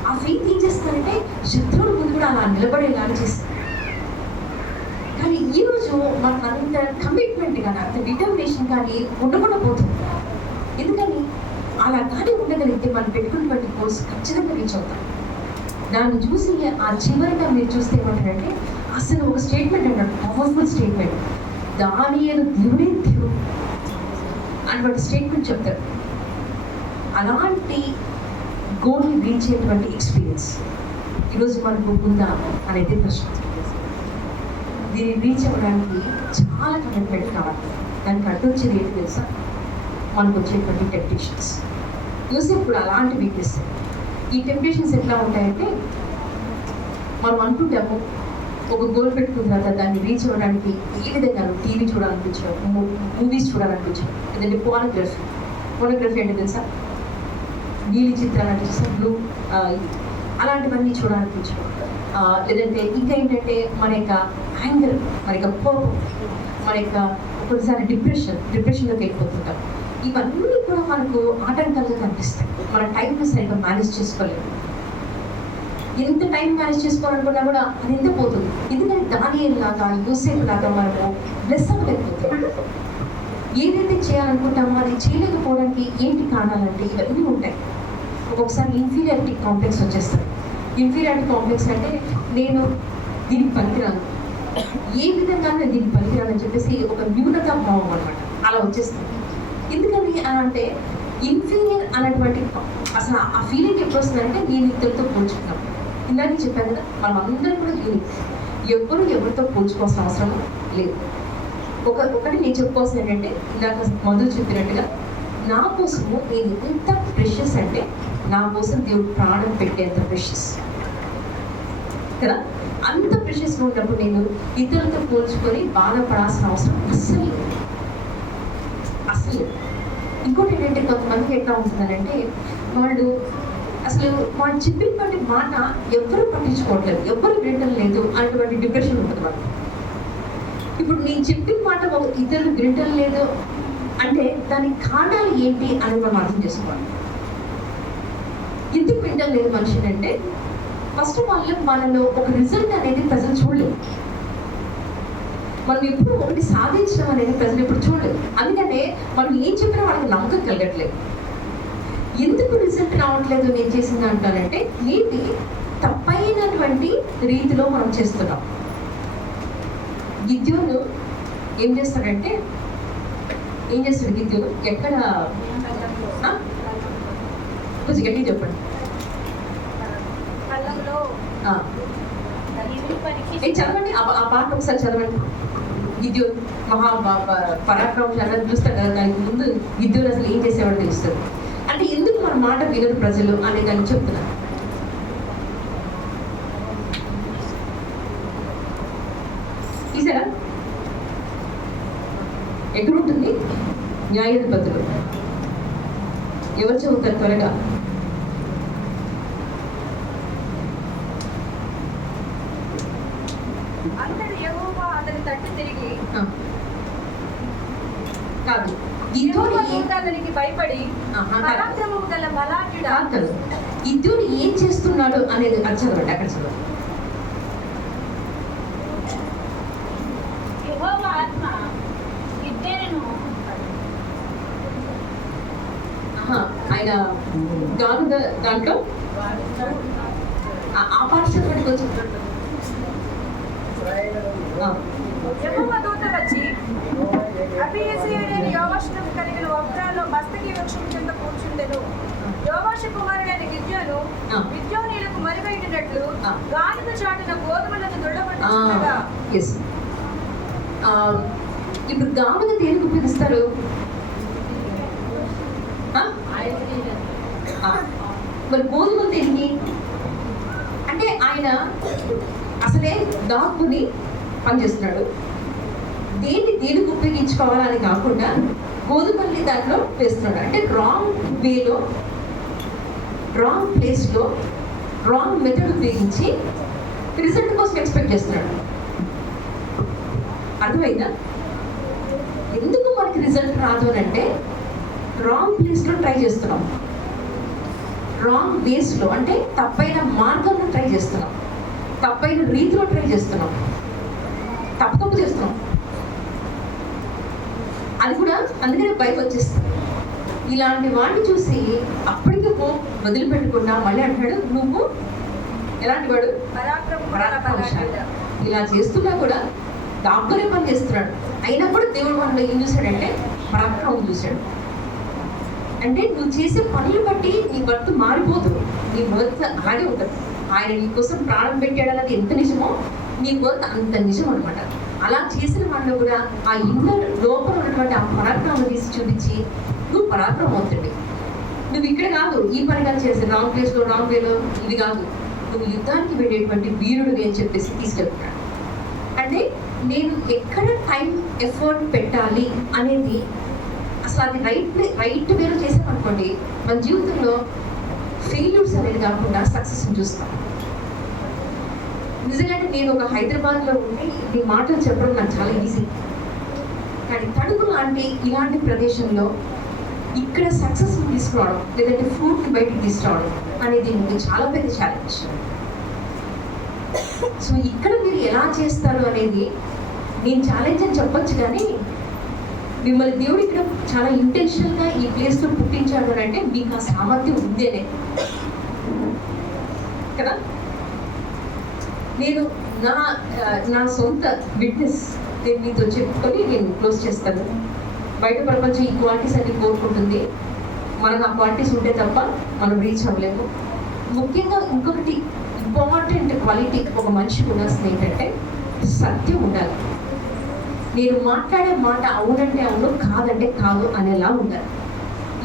ఆ ఫెయిత్ ఏం చేస్తారంటే శత్రువుల ముందు కూడా అలా నిలబడేలా చేస్తారు. కానీ ఈరోజు మనకు అంత కమిట్మెంట్ కానీ అంత డిటర్మినేషన్ కానీ ఉండకుండా పోతుంది. ఎందుకని అలా కానీ ఉండగలిగితే మనం పెట్టుకున్నటువంటి కోర్స్ ఖచ్చితంగా రీచ్ అవుతాం. దాన్ని చూసి ఆ చివరిగా మీరు చూస్తే ఏమంటారంటే అసలు ఒక స్టేట్మెంట్ అన్నాడు, పవర్ఫుల్ స్టేట్మెంట్. దానియేలు దేవుడే దేవుడు అన్నటువంటి స్టేట్మెంట్ చెప్తారు. అలాంటి గోల్ని రీచ్ అయ్యేటువంటి ఎక్స్పీరియన్స్ ఈరోజు మనకు ఉందా అనేది ప్రశ్న. దీన్ని రీచ్ అవ్వడానికి చాలా కమిట్మెంట్ కావాలి. దానికి అడ్డొచ్చేది ఏంటి తెలుసా? మనకు వచ్చేటువంటి టెంప్టేషన్స్. యోసేపు కూడా అలాంటి వీక్నెస్. ఈ టెంప్టేషన్స్ ఎట్లా ఉంటాయంటే మనం అనుకుంటాము ఒక గోల్ పెట్టుకున్న తర్వాత దాన్ని రీచ్ అవ్వడానికి ఏ విధంగా టీవీ చూడాలనిపించడం, మూవీస్ చూడాలనిపించడం, లేదంటే పోనోగ్రఫీ అంటే తెలుసా? నీలి చిత్రాలు అంటే చూస్తాం, బ్లూ అలాంటివన్నీ చూడాలనిపించడం, లేదంటే ఇంకా ఏంటంటే మన యొక్క యాంగర్, మన యొక్క కోపం, మన యొక్క కొన్నిసారి డిప్రెషన్లోకి వెళ్ళిపోతుంటాం. ఇవన్నీ కూడా మనకు ఆటంకాలుగా కనిపిస్తాయి. మన టైంని సరిగ్గా మేనేజ్ చేసుకోలేము. ఎంత టైం మేనేజ్ చేసుకోవాలనుకున్నా కూడా అది ఎంత పోతుంది. ఎందుకంటే దానియేలు లాగా, యోసేపు లాగా మనము బ్లెస్ అవ్వలేకపోతాం. ఏదైతే చేయాలనుకుంటామో అది చేయలేకపోవడానికి ఏంటి కారణాలంటే ఇవన్నీ ఉంటాయి. ఒక్కొక్కసారి ఇన్ఫీరియారిటీ కాంప్లెక్స్ వచ్చేస్తుంది. ఇన్ఫీరియారిటీ కాంప్లెక్స్ అంటే నేను దీనికి పనికిరాను, ఏ విధంగా నేను దీనికి పనికిరానని చెప్పేసి ఒక న్యూనతా భావం అనమాట అలా వచ్చేస్తుంది. ఎందుకని అని అంటే ఇన్ఫీరియర్ అనేటువంటి అసలు ఆ ఫీలింగ్ ఎప్పుడు వస్తుందంటే నేను ఇద్దరితో పోల్చుకున్నాం. ఇందాక చెప్పాను కదా, మనం అందరం కూడా యూనిక్, ఎవరితో పోల్చుకోవాల్సిన అవసరం లేదు. ఒకటి నేను చెప్పుకోవాల్సింది ఏంటంటే ఇందాక మొదలు చెప్పినట్టుగా నా కోసము నేను ఎంత ప్రెషస్ అంటే నా కోసం దేవుడు ప్రాణం పెట్టేంత ప్రెషస్ కదా. అంత ప్రెషస్గా ఉన్నప్పుడు నేను ఇతరులతో పోల్చుకొని బాధపడాల్సిన అవసరం అసలు. ఇంకోటి ఏంటంటే కొంతమందికి ఎట్లా ఉంటుందంటే వాళ్ళు చెప్పినటువంటి మాట ఎవరు పట్టించుకోవట్లేదు, ఎవరు వినడం లేదు అనేటువంటి డిప్రెషన్ ఉంటుంది వాళ్ళకి. ఇప్పుడు నేను చెప్పిన మాట ఒక ఇతరులు వినటం లేదు అంటే దానికి కారణాలు ఏంటి అని మనం అర్థం చేసుకోవాలి. ఎందుకు వినటం లేదు మనిషిని అంటే ఫస్ట్ ఆఫ్ ఆల్ మనలో ఒక రిజల్ట్ అనేది ప్రజలు చూడలేదు. మనం ఎప్పుడు ఒకటి సాధించడం అనేది ప్రజలు ఎప్పుడు చూడలేదు. అందుకనే మనం ఏం చెప్పినా వాళ్ళకి నమ్మకం కలగట్లేదు. ఎందుకు రిజల్ట్ రావట్లేదు నేను చేసింది అంటానంటే ఏంటి తప్పైనటువంటి రీతిలో మనం చేస్తున్నాం. గిద్యోను ఏం చేస్తాడు గిద్యోను ఎక్కడ కొంచెం గట్టి చెప్పండి. కళ్ళంలో చదవండి ఆ పాట ఒకసారి చదవండి. గిద్యోను పరాక్రమశాలను చూస్తాడు కదా, దానికి ముందు గిద్యోను అసలు ఏం చేసేవాడు తెలుస్తుంది. అంటే ఎందుకు మన మాట వినరు ప్రజలు అనే దాన్ని చెప్తున్నారు. తీసారా ఎక్కడుంటుంది న్యాయాధిపతులు? ఎవరు చదువుతారు త్వరగా? అంతటి యెహోవా అతని తట్టు తిరిగి కాదు అతనికి భయపడి పరాక్రమము గల బలాఢ్యుడా కాదు గిద్యోను ఏం చేస్తున్నాడు అనేది అది చదవండి. అక్కడ చదవండి. యెహోవా ఆత్మ గిద్యోనును ఆయన దాంట్లో ఆ పాట చదవండి కొంచెం. యెహోవా దూత వచ్చి అబీయెజెరీయుడైన యోవాషును కలిగిన ఒఫ్రాలో మస్తకి వృక్షం కింద కూర్చుండెను. యోవాషు కుమారుడైన గిద్యోను గిద్యోనీయులకు మరుగైనట్లు గానుగ చాటున గోధుమలను దృఢపట్టుచుండగా. ఇప్పుడు గానుగ దేనికి ఉపయోగిస్తారు? మరి గోధుమలు దేనికి అంటే ఆయన అసలే దాక్కుని పనిచేస్తున్నాడు. దేనికి ఉపయోగించుకోవాలని కాకుండా గోధుమల్ని దాంట్లో వేస్తున్నాడు. అంటే రాంగ్ వేలో, రాంగ్ ప్లేస్లో, రాంగ్ మెథడ్ ఉపయోగించి రిజల్ట్ కోసం ఎక్స్పెక్ట్ చేస్తున్నాడు. అర్థమైందా? ఎందుకు మనకి రిజల్ట్ రాదు అని అంటే రాంగ్ ప్లేస్లో ట్రై చేస్తున్నాం, రాంగ్ వేస్లో అంటే తప్పైన మార్గంలో ట్రై చేస్తున్నాం, తప్పైన రీతిలో ట్రై చేస్తున్నాం, తప్పు చేస్తున్నాం. అది కూడా అందుకనే బయటకు వచ్చేస్తాం. ఇలాంటి వాడిని చూసి అప్పటికి వదిలిపెట్టకుండా మళ్ళీ అంటాడు నువ్వు ఎలాంటి వాడు? పరాక్రమశాలి. ఇలా చేస్తున్నా కూడా దాక్కునే పని చేస్తున్నాడు. అయినప్పుడు దేవుడు మనలో ఏం చూశాడంటే పరాక్రమం చూశాడు. అంటే నువ్వు చేసే పనులు బట్టి నీ వర్త్ మారిపోదు, నీ వర్త్ అలాగే ఉంటుంది. ఆయన నీ కోసం ప్రాణం పెట్టాడు అన్నది ఎంత నిజమో నీ వర్త్ అంత నిజం అనమాట. అలా చేసిన వాళ్ళు కూడా ఆ ఇన్నర్ లోపల ఉన్నటువంటి ఆ పరాక్రమం తీసి చూపించి నువ్వు పరాక్రమం అవుతుంది. నువ్వు ఇక్కడ కాదు ఈ పని కాదు చేసే రాంగ్ ప్లేస్లో రాంగ్ వేలో ఇది కాదు, నువ్వు యుద్ధానికి వెళ్ళేటువంటి వీరుడు అని చెప్పేసి తీసుకెళ్తున్నాడు. అంటే నేను ఎక్కడ టైం ఎఫర్ట్ పెట్టాలి అనేది అసలు అది రైట్ వేలో చేసామనుకోండి మన జీవితంలో ఫెయిల్యూర్స్ అనేది కాకుండా సక్సెస్ని చూస్తాం. నిజంగా నేను ఒక హైదరాబాద్లో ఉండి ఈ మాటలు చెప్పడం నాకు చాలా ఈజీ. కానీ తణుకు లాంటి ఇలాంటి ప్రదేశంలో ఇక్కడ సక్సెస్ తీసుకురావడం లేదంటే ఫ్రూట్ని బయటకు తీసుకురావడం అనేది మీకు చాలా పెద్ద ఛాలెంజ్. సో ఇక్కడ మీరు ఎలా చేస్తారు అనేది నేను ఛాలెంజ్ అని చెప్పొచ్చు, కానీ మిమ్మల్ని దేవుడు ఇక్కడ చాలా ఇంటెన్షనల్గా ఈ ప్లేస్లో పుట్టించాడు అని అంటే మీకు ఆ సామర్థ్యం ఉందేనే కదా. నేను నా సొంత విట్నెస్ నేను మీతో చెప్పుకొని నేను క్లోజ్ చేస్తాను. బయట ప్రపంచం ఈ క్వాలిటీస్ అన్ని కోరుకుంటుంది, మనకు ఆ క్వాలిటీస్ ఉంటే తప్ప మనం రీచ్ అవ్వలేము. ముఖ్యంగా ఇంకొకటి ఇంపార్టెంట్ క్వాలిటీ ఒక మనిషికి ఉండాల్సింది ఏంటంటే సత్యం ఉండాలి. నేను మాట్లాడే మాట అవునంటే అవును కాదంటే కాదు అనేలా ఉండాలి.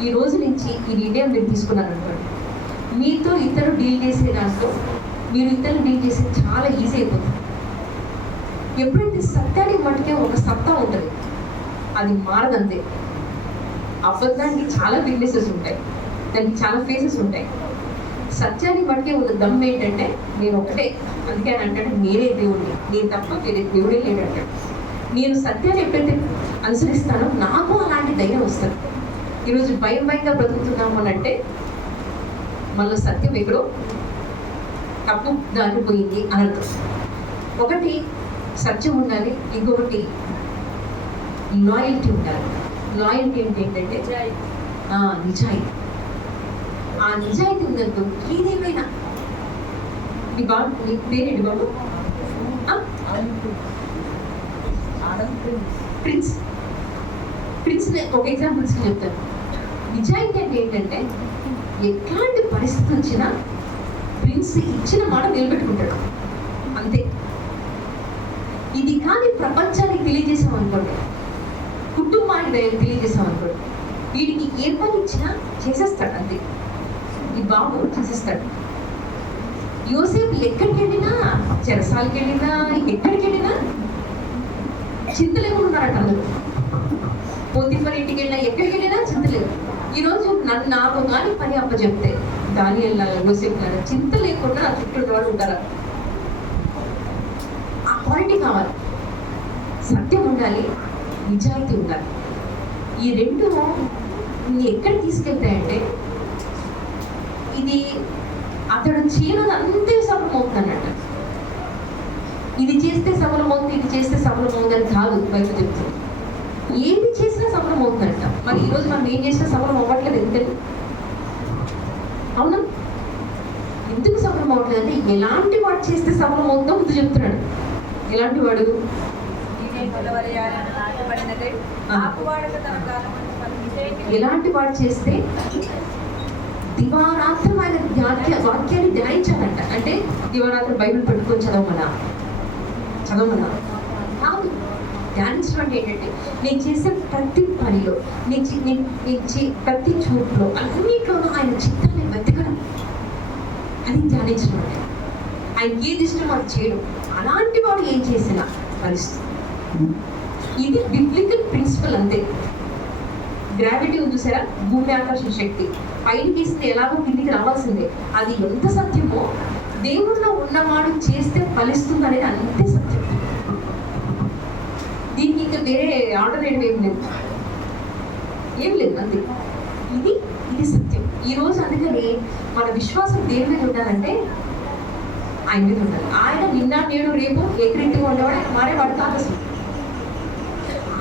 ఈ రోజు నుంచి ఈ నిర్ణయం మీరు తీసుకున్నారనుకోండి, మీతో ఇతరు డీల్ చేసే దాంట్లో మీరు ఇతరులు డీల్ చేసే చాలా ఈజీ అయిపోతుంది. ఎప్పుడైతే సత్యానికి మటుకే ఒక సత్తా ఉంటుంది, అది మారదంతే. అబద్ధానికి చాలా వీక్నెసెస్ ఉంటాయి, దానికి చాలా ఫేసెస్ ఉంటాయి. సత్యానికి మటుకే ఉన్న దమ్ ఏంటంటే నేను ఒకటే, అందుకే అని అంటాడు నేనే దేవుడిని, నేను తప్ప వేరే దేవుడే లేడు అంటాడు. నేను సత్యాన్ని ఎప్పుడైతే అనుసరిస్తానో నాకు అలాంటి ధైర్యం వస్తుంది. ఈరోజు భయంగా బ్రతుకుతున్నాము అని అంటే మళ్ళీ సత్యం ఎక్కడో తప్పు దారిపోయింది అని అర్థం. ఒకటి సత్యం ఉండాలి, ఇంకొకటి లాయల్టీ ఉండాలి. లాయల్టీ ఏంటంటే నిజాయితీ. ఆ నిజాయితీ ఉందంటూ ఏదేమైనా నీ పేరేంటి బాబు? ప్రిన్స్ ఒక ఎగ్జాంపుల్స్ చెప్తాను. నిజాయితీ అంటే ఏంటంటే ఎట్లాంటి పరిస్థితి వచ్చినా ప్రిన్స్ ఇచ్చిన మాట నిలబెట్టుకుంటాడు అంతే. ఇది కానీ ప్రపంచానికి తెలియజేసాం అనుకోండి, కుటుంబానికి తెలియజేసాం అనుకోండి, వీడికి ఏ పని ఇచ్చినా చేసేస్తాడు అంతే. ఈ బాబు చేసేస్తాడు. యోసేపు ఎక్కడికి వెళ్ళినా, చెరసాలకి వెళ్ళినా, ఎక్కడికి వెళ్ళినా చింతలేకుండా ఉన్నారట అందరూ. పోతిఫర్ ఇంటికి వెళ్ళినా, ఎక్కడికి వెళ్ళినా చింతలేదు. ఈరోజు నాకు కానీ పని అప్పచెప్తే దానియేల్ యోసేపు గారు చింత లేకుండా నా చుట్టూ వాళ్ళు ఉంటారు. ఆ క్వాలిటీ కావాలి. సత్యం ఉండాలి, నిజాయితీ ఉండాలి. ఈ రెండు ఎక్కడ తీసుకెళ్తాయంటే ఇది అతడు చేయడం అంతే సఫలమవుతుందన్నట్టు. ఇది చేస్తే సఫలమవుతుంది, ఇది చేస్తే సఫలమవుతుందని కాదు బయట చెప్తుంది. ఏది చేసినా సఫలం అవుతుందంట. మరి ఈరోజు మనం ఏం చేసినా సఫలం అవ్వట్లేదు ఎందుకంటే, అవునా? ఎందుకు సఫలం అవ్వట్లేదు అంటే ఎలాంటి వాడు చేస్తే సఫలం అవుతుందో ముందు చెప్తున్నాడు. ఎలాంటి వాడు? ఎలాంటి వాడు చేస్తే దివారాత్రం ఆయన వాక్యాన్ని ధ్యానించాలంట. అంటే దివారాత్రం బైబిల్ పెట్టుకొని చదవమనా కాదు. ధ్యానించడం అంటే ఏంటంటే నేను చేసే ప్రతి పనిలో, ప్రతి చూపులో, అన్నింటిలోనూ ఆయన చిత్తాన్ని వెతకడం, అది ధ్యానించడం అంటే. ఆయన ఏది ఇష్టం అది చేయడం. అలాంటి వాడు ఏం చేసినా ఫలిస్తుంది. ఇది బిబ్లికల్ ప్రిన్సిపల్ అంతే. గ్రావిటీ ఉంది చూసారా, భూమి ఆకర్షణ శక్తి. పైన తీస్తే ఎలాగో కిందికి రావాల్సిందే. అది ఎంత సత్యమో దేవుళ్ళో ఉన్నవాడు చేస్తే ఫలిస్తుంది అనేది అంతే సత్యం. దీనికి ఇంకా వేరే ఆల్టర్నేటివ్ ఏం లేదు అంతే. ఇది సత్యం. ఈరోజు అందుకని మన విశ్వాసం దేని మీద ఉండాలంటే ఆయన మీద ఉండాలి. ఆయన నిన్న నేడు రేపు ఏకరీతిగా ఉండేవాడు. ఆయన మారేవాడు కాదు అసలు.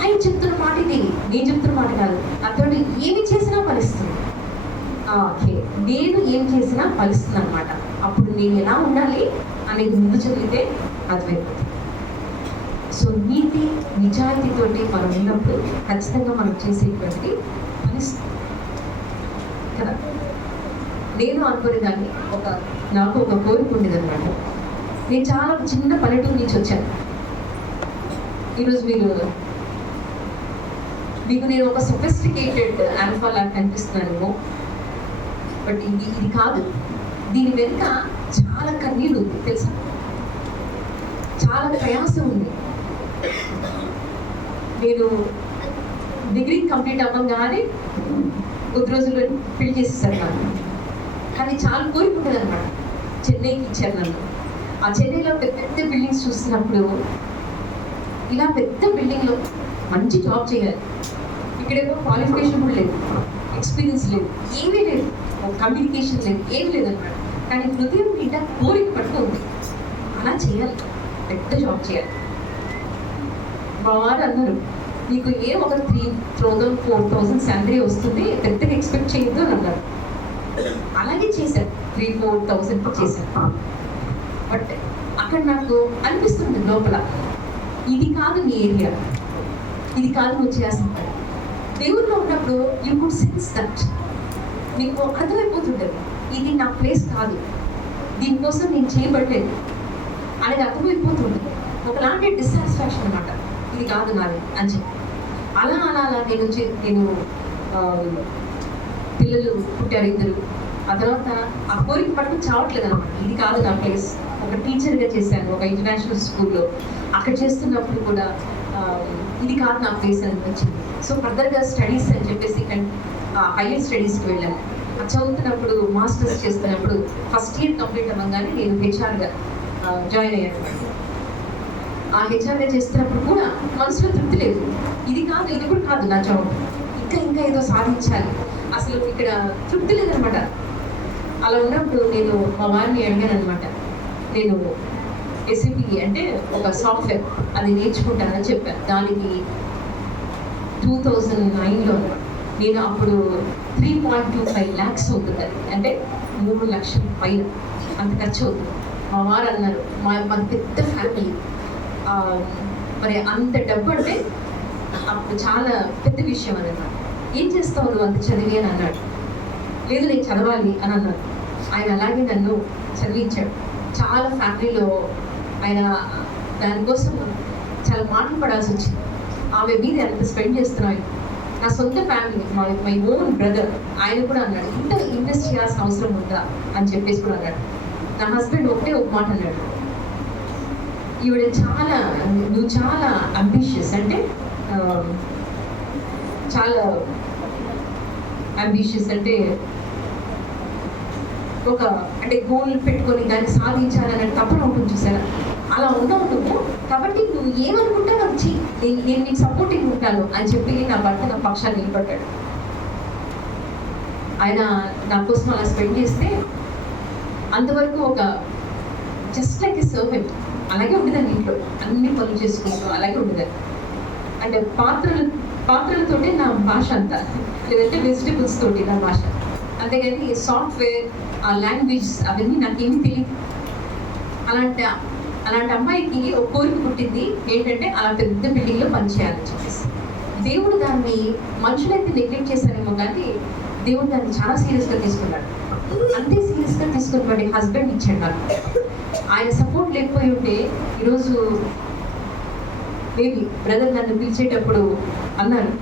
ఆయన చెప్తున్న మాట ఇది, నేను చెప్తున్న మాట కాదు. అతడు ఏమి చేసినా ఫలిస్తుంది. ఓకే, నేను ఏం చేసినా ఫలిస్తుంది అనమాట. అప్పుడు నేను ఎలా ఉండాలి అనేది ముందు చదివితే అర్థమైపోతుంది. సో నీతి నిజాయితీతోటి మనం ఉన్నప్పుడు ఖచ్చితంగా మనం చేసేటువంటి ఫలిస్తుంది కదా. నేను అనుకునేదాన్ని నాకు ఒక కోరిక ఉండేది అనమాట. నేను చాలా చిన్న పల్లెటూరు నుంచి వచ్చాను. ఈరోజు మీకు నేను ఒక సొఫిస్టికేటెడ్ ఆల్ఫా లాగా కనిపిస్తున్నాను, బట్ ఇది కాదు. దీని వెనుక చాలా కన్నీళ్ళు ఉంది తెలుసా, చాలా ప్రయాసం ఉంది. నేను డిగ్రీ కంప్లీట్ అవ్వగానే కొద్ది రోజుల్లో పెళ్లి చేసేసాను నాకు. కానీ చాలా కోరిక ఉంటుంది అనమాట. చెన్నైకి ఇచ్చారు నన్ను. ఆ చెన్నైలో పెద్ద బిల్డింగ్స్ చూస్తున్నప్పుడు ఇలా పెద్ద బిల్డింగ్లో మంచి జాబ్ చేయాలి. ఇక్కడేమో క్వాలిఫికేషన్ కూడా లేదు, ఎక్స్పీరియన్స్ లేదు, ఏమీ లేదు, కమ్యూనికేషన్ లేదు, ఏం లేదన్నమాట. కానీ హృదయం నిండా కోరిక పట్టుకుంది, అలా చేయాలి, పెద్ద జాబ్ చేయాలి. మా వారు అన్నారు, నీకు ఒక 3,000 4,000 శాలరీ వస్తుంది, పెద్దగా ఎక్స్పెక్ట్ చేయొద్దు అని అన్నారు. అలాగే చేశాను, 3,000-4,000 చేశాను. బట్ అక్కడ నాకు అనిపిస్తుంది లోపల, ఇది కాదు నీ ఏరియా, ఇది కాదు నువ్వు చేయాల్సిన పని. దేవుల్లో ఉన్నప్పుడు యూ కుడ్ సెన్స్ దట్, నీకు అర్థమైపోతుంటుంది ఇది నా ప్లేస్ కాదు, దీనికోసం నేను చేయబడలేదు అనేది అర్థమైపోతుంది. ఒకలాంటి డిస్సాటిస్ఫాక్షన్ అనమాట, ఇది కాదు నాది అని చెప్పి. అలా నేను పిల్లలు పుట్టారు 2. ఆ తర్వాత ఆ కోరిక పట్టుకుని చావట్లేదు అనమాట, ఇది కాదు నా ప్లేస్. ఒక టీచర్గా చేశాను ఒక ఇంటర్నేషనల్ స్కూల్లో. అక్కడ చేస్తున్నప్పుడు కూడా ఇది కాదు నా ప్లేస్ అని అనిపించింది. సో ఫర్దర్గా స్టడీస్ అని చెప్పేసి హైయర్ స్టడీస్కి వెళ్ళాను. చదువుతున్నప్పుడు మాస్టర్స్ చేస్తున్నప్పుడు ఫస్ట్ ఇయర్ కంప్లీట్ అవ్వగానే నేను హెచ్ఆర్గా జాయిన్ అయ్యాను. ఆ హెచ్ఆర్గా చేస్తున్నప్పుడు కూడా మనసులో తృప్తి లేదు. ఇది కాదు, ఇది కూడా కాదు నా జాబ్, ఇంకా ఇంకా ఏదో సాధించాలి, అసలు ఇక్కడ తృప్తి లేదనమాట. అలా ఉన్నప్పుడు నేను మా వారిని అడిగాను అనమాట, నేను ఎస్ఏపి అంటే ఒక సాఫ్ట్వేర్ అది నేర్చుకుంటానని చెప్పాను. దానికి 2009లో నేను అప్పుడు 3.25 lakhs అవుతుంది, అంటే 3 లక్షల పైన అంత ఖర్చు అవుతుంది. మా వారు అన్నారు, మాది పెద్ద ఫ్యామిలీ, మరి అంత డబ్బు అంటే అప్పుడు చాలా పెద్ద విషయం అన్నమాట. ఏం చేస్తావు నువ్వు అంత చదివి అని అన్నాడు. లేదు నేను చదవాలి అని అన్నాను. ఆయన అలాగే నన్ను చదివించాడు. చాలా ఫ్యామిలీలో ఆయన దానికోసం చాలా మాటలు పడాల్సి వచ్చింది. ఆమె మీద ఎంత స్పెండ్ చేస్తున్నాయి. నా సొంత ఫ్యామిలీ, మై ఓన్ బ్రదర్, ఆయన కూడా అన్నాడు ఇంత ఇన్వెస్ట్ చేయాల్సిన అవసరం ఉందా అని చెప్పేసి కూడా అన్నాడు. నా హస్బెండ్ ఒకటే ఒక మాట అన్నాడు, ఈవిడ నువ్వు చాలా అంబిషియస్, అంటే చాలా అంబిషియస్ అంటే అంటే గోల్ పెట్టుకొని దాన్ని సాధించాలనే తపన ఉంటుంది చూసారా, అలా ఉన్నావు నువ్వు. కాబట్టి నువ్వు ఏమనుకుంటా నాకు నేను నీకు సపోర్టింగ్ ఉంటాను అని చెప్పి నా భర్త నా పక్షాన్ని నిలబడ్డాడు. ఆయన నా కోసం అలా స్పెండ్ చేస్తే అంతవరకు ఒక జస్ట్ లైక్ ఎ సర్వెంట్ అలాగే ఉండేదాన్ని. ఇంట్లో అన్ని పనులు చేసుకుంటూ అలాగే ఉండేదాన్ని. అంటే పాత్రలతోటే నా భాష అంతా, లేదంటే వెజిటబుల్స్ తోటి నా భాష, అంతేగాని సాఫ్ట్వేర్ ఆ లాంగ్వేజ్ అవన్నీ నాకేమీ తెలియదు. అలాంటి అమ్మాయికి ఒక కోరిక పుట్టింది ఏంటంటే అలా పెద్ద బిల్డింగ్లో పనిచేయాలని చెప్పేసి. దేవుడు దాన్ని మనుషులైతే నెగ్లెక్ట్ చేశారేమో కానీ దేవుడు దాన్ని చాలా సీరియస్గా తీసుకున్నాడు. అంతే సీరియస్గా తీసుకున్నటువంటి హస్బెండ్ ఇచ్చాడు నాకు. ఆయన సపోర్ట్ లేకపోయి ఉంటే ఈరోజు మేబీ బ్రదర్ నన్ను పిలిచేటప్పుడు అన్నారు,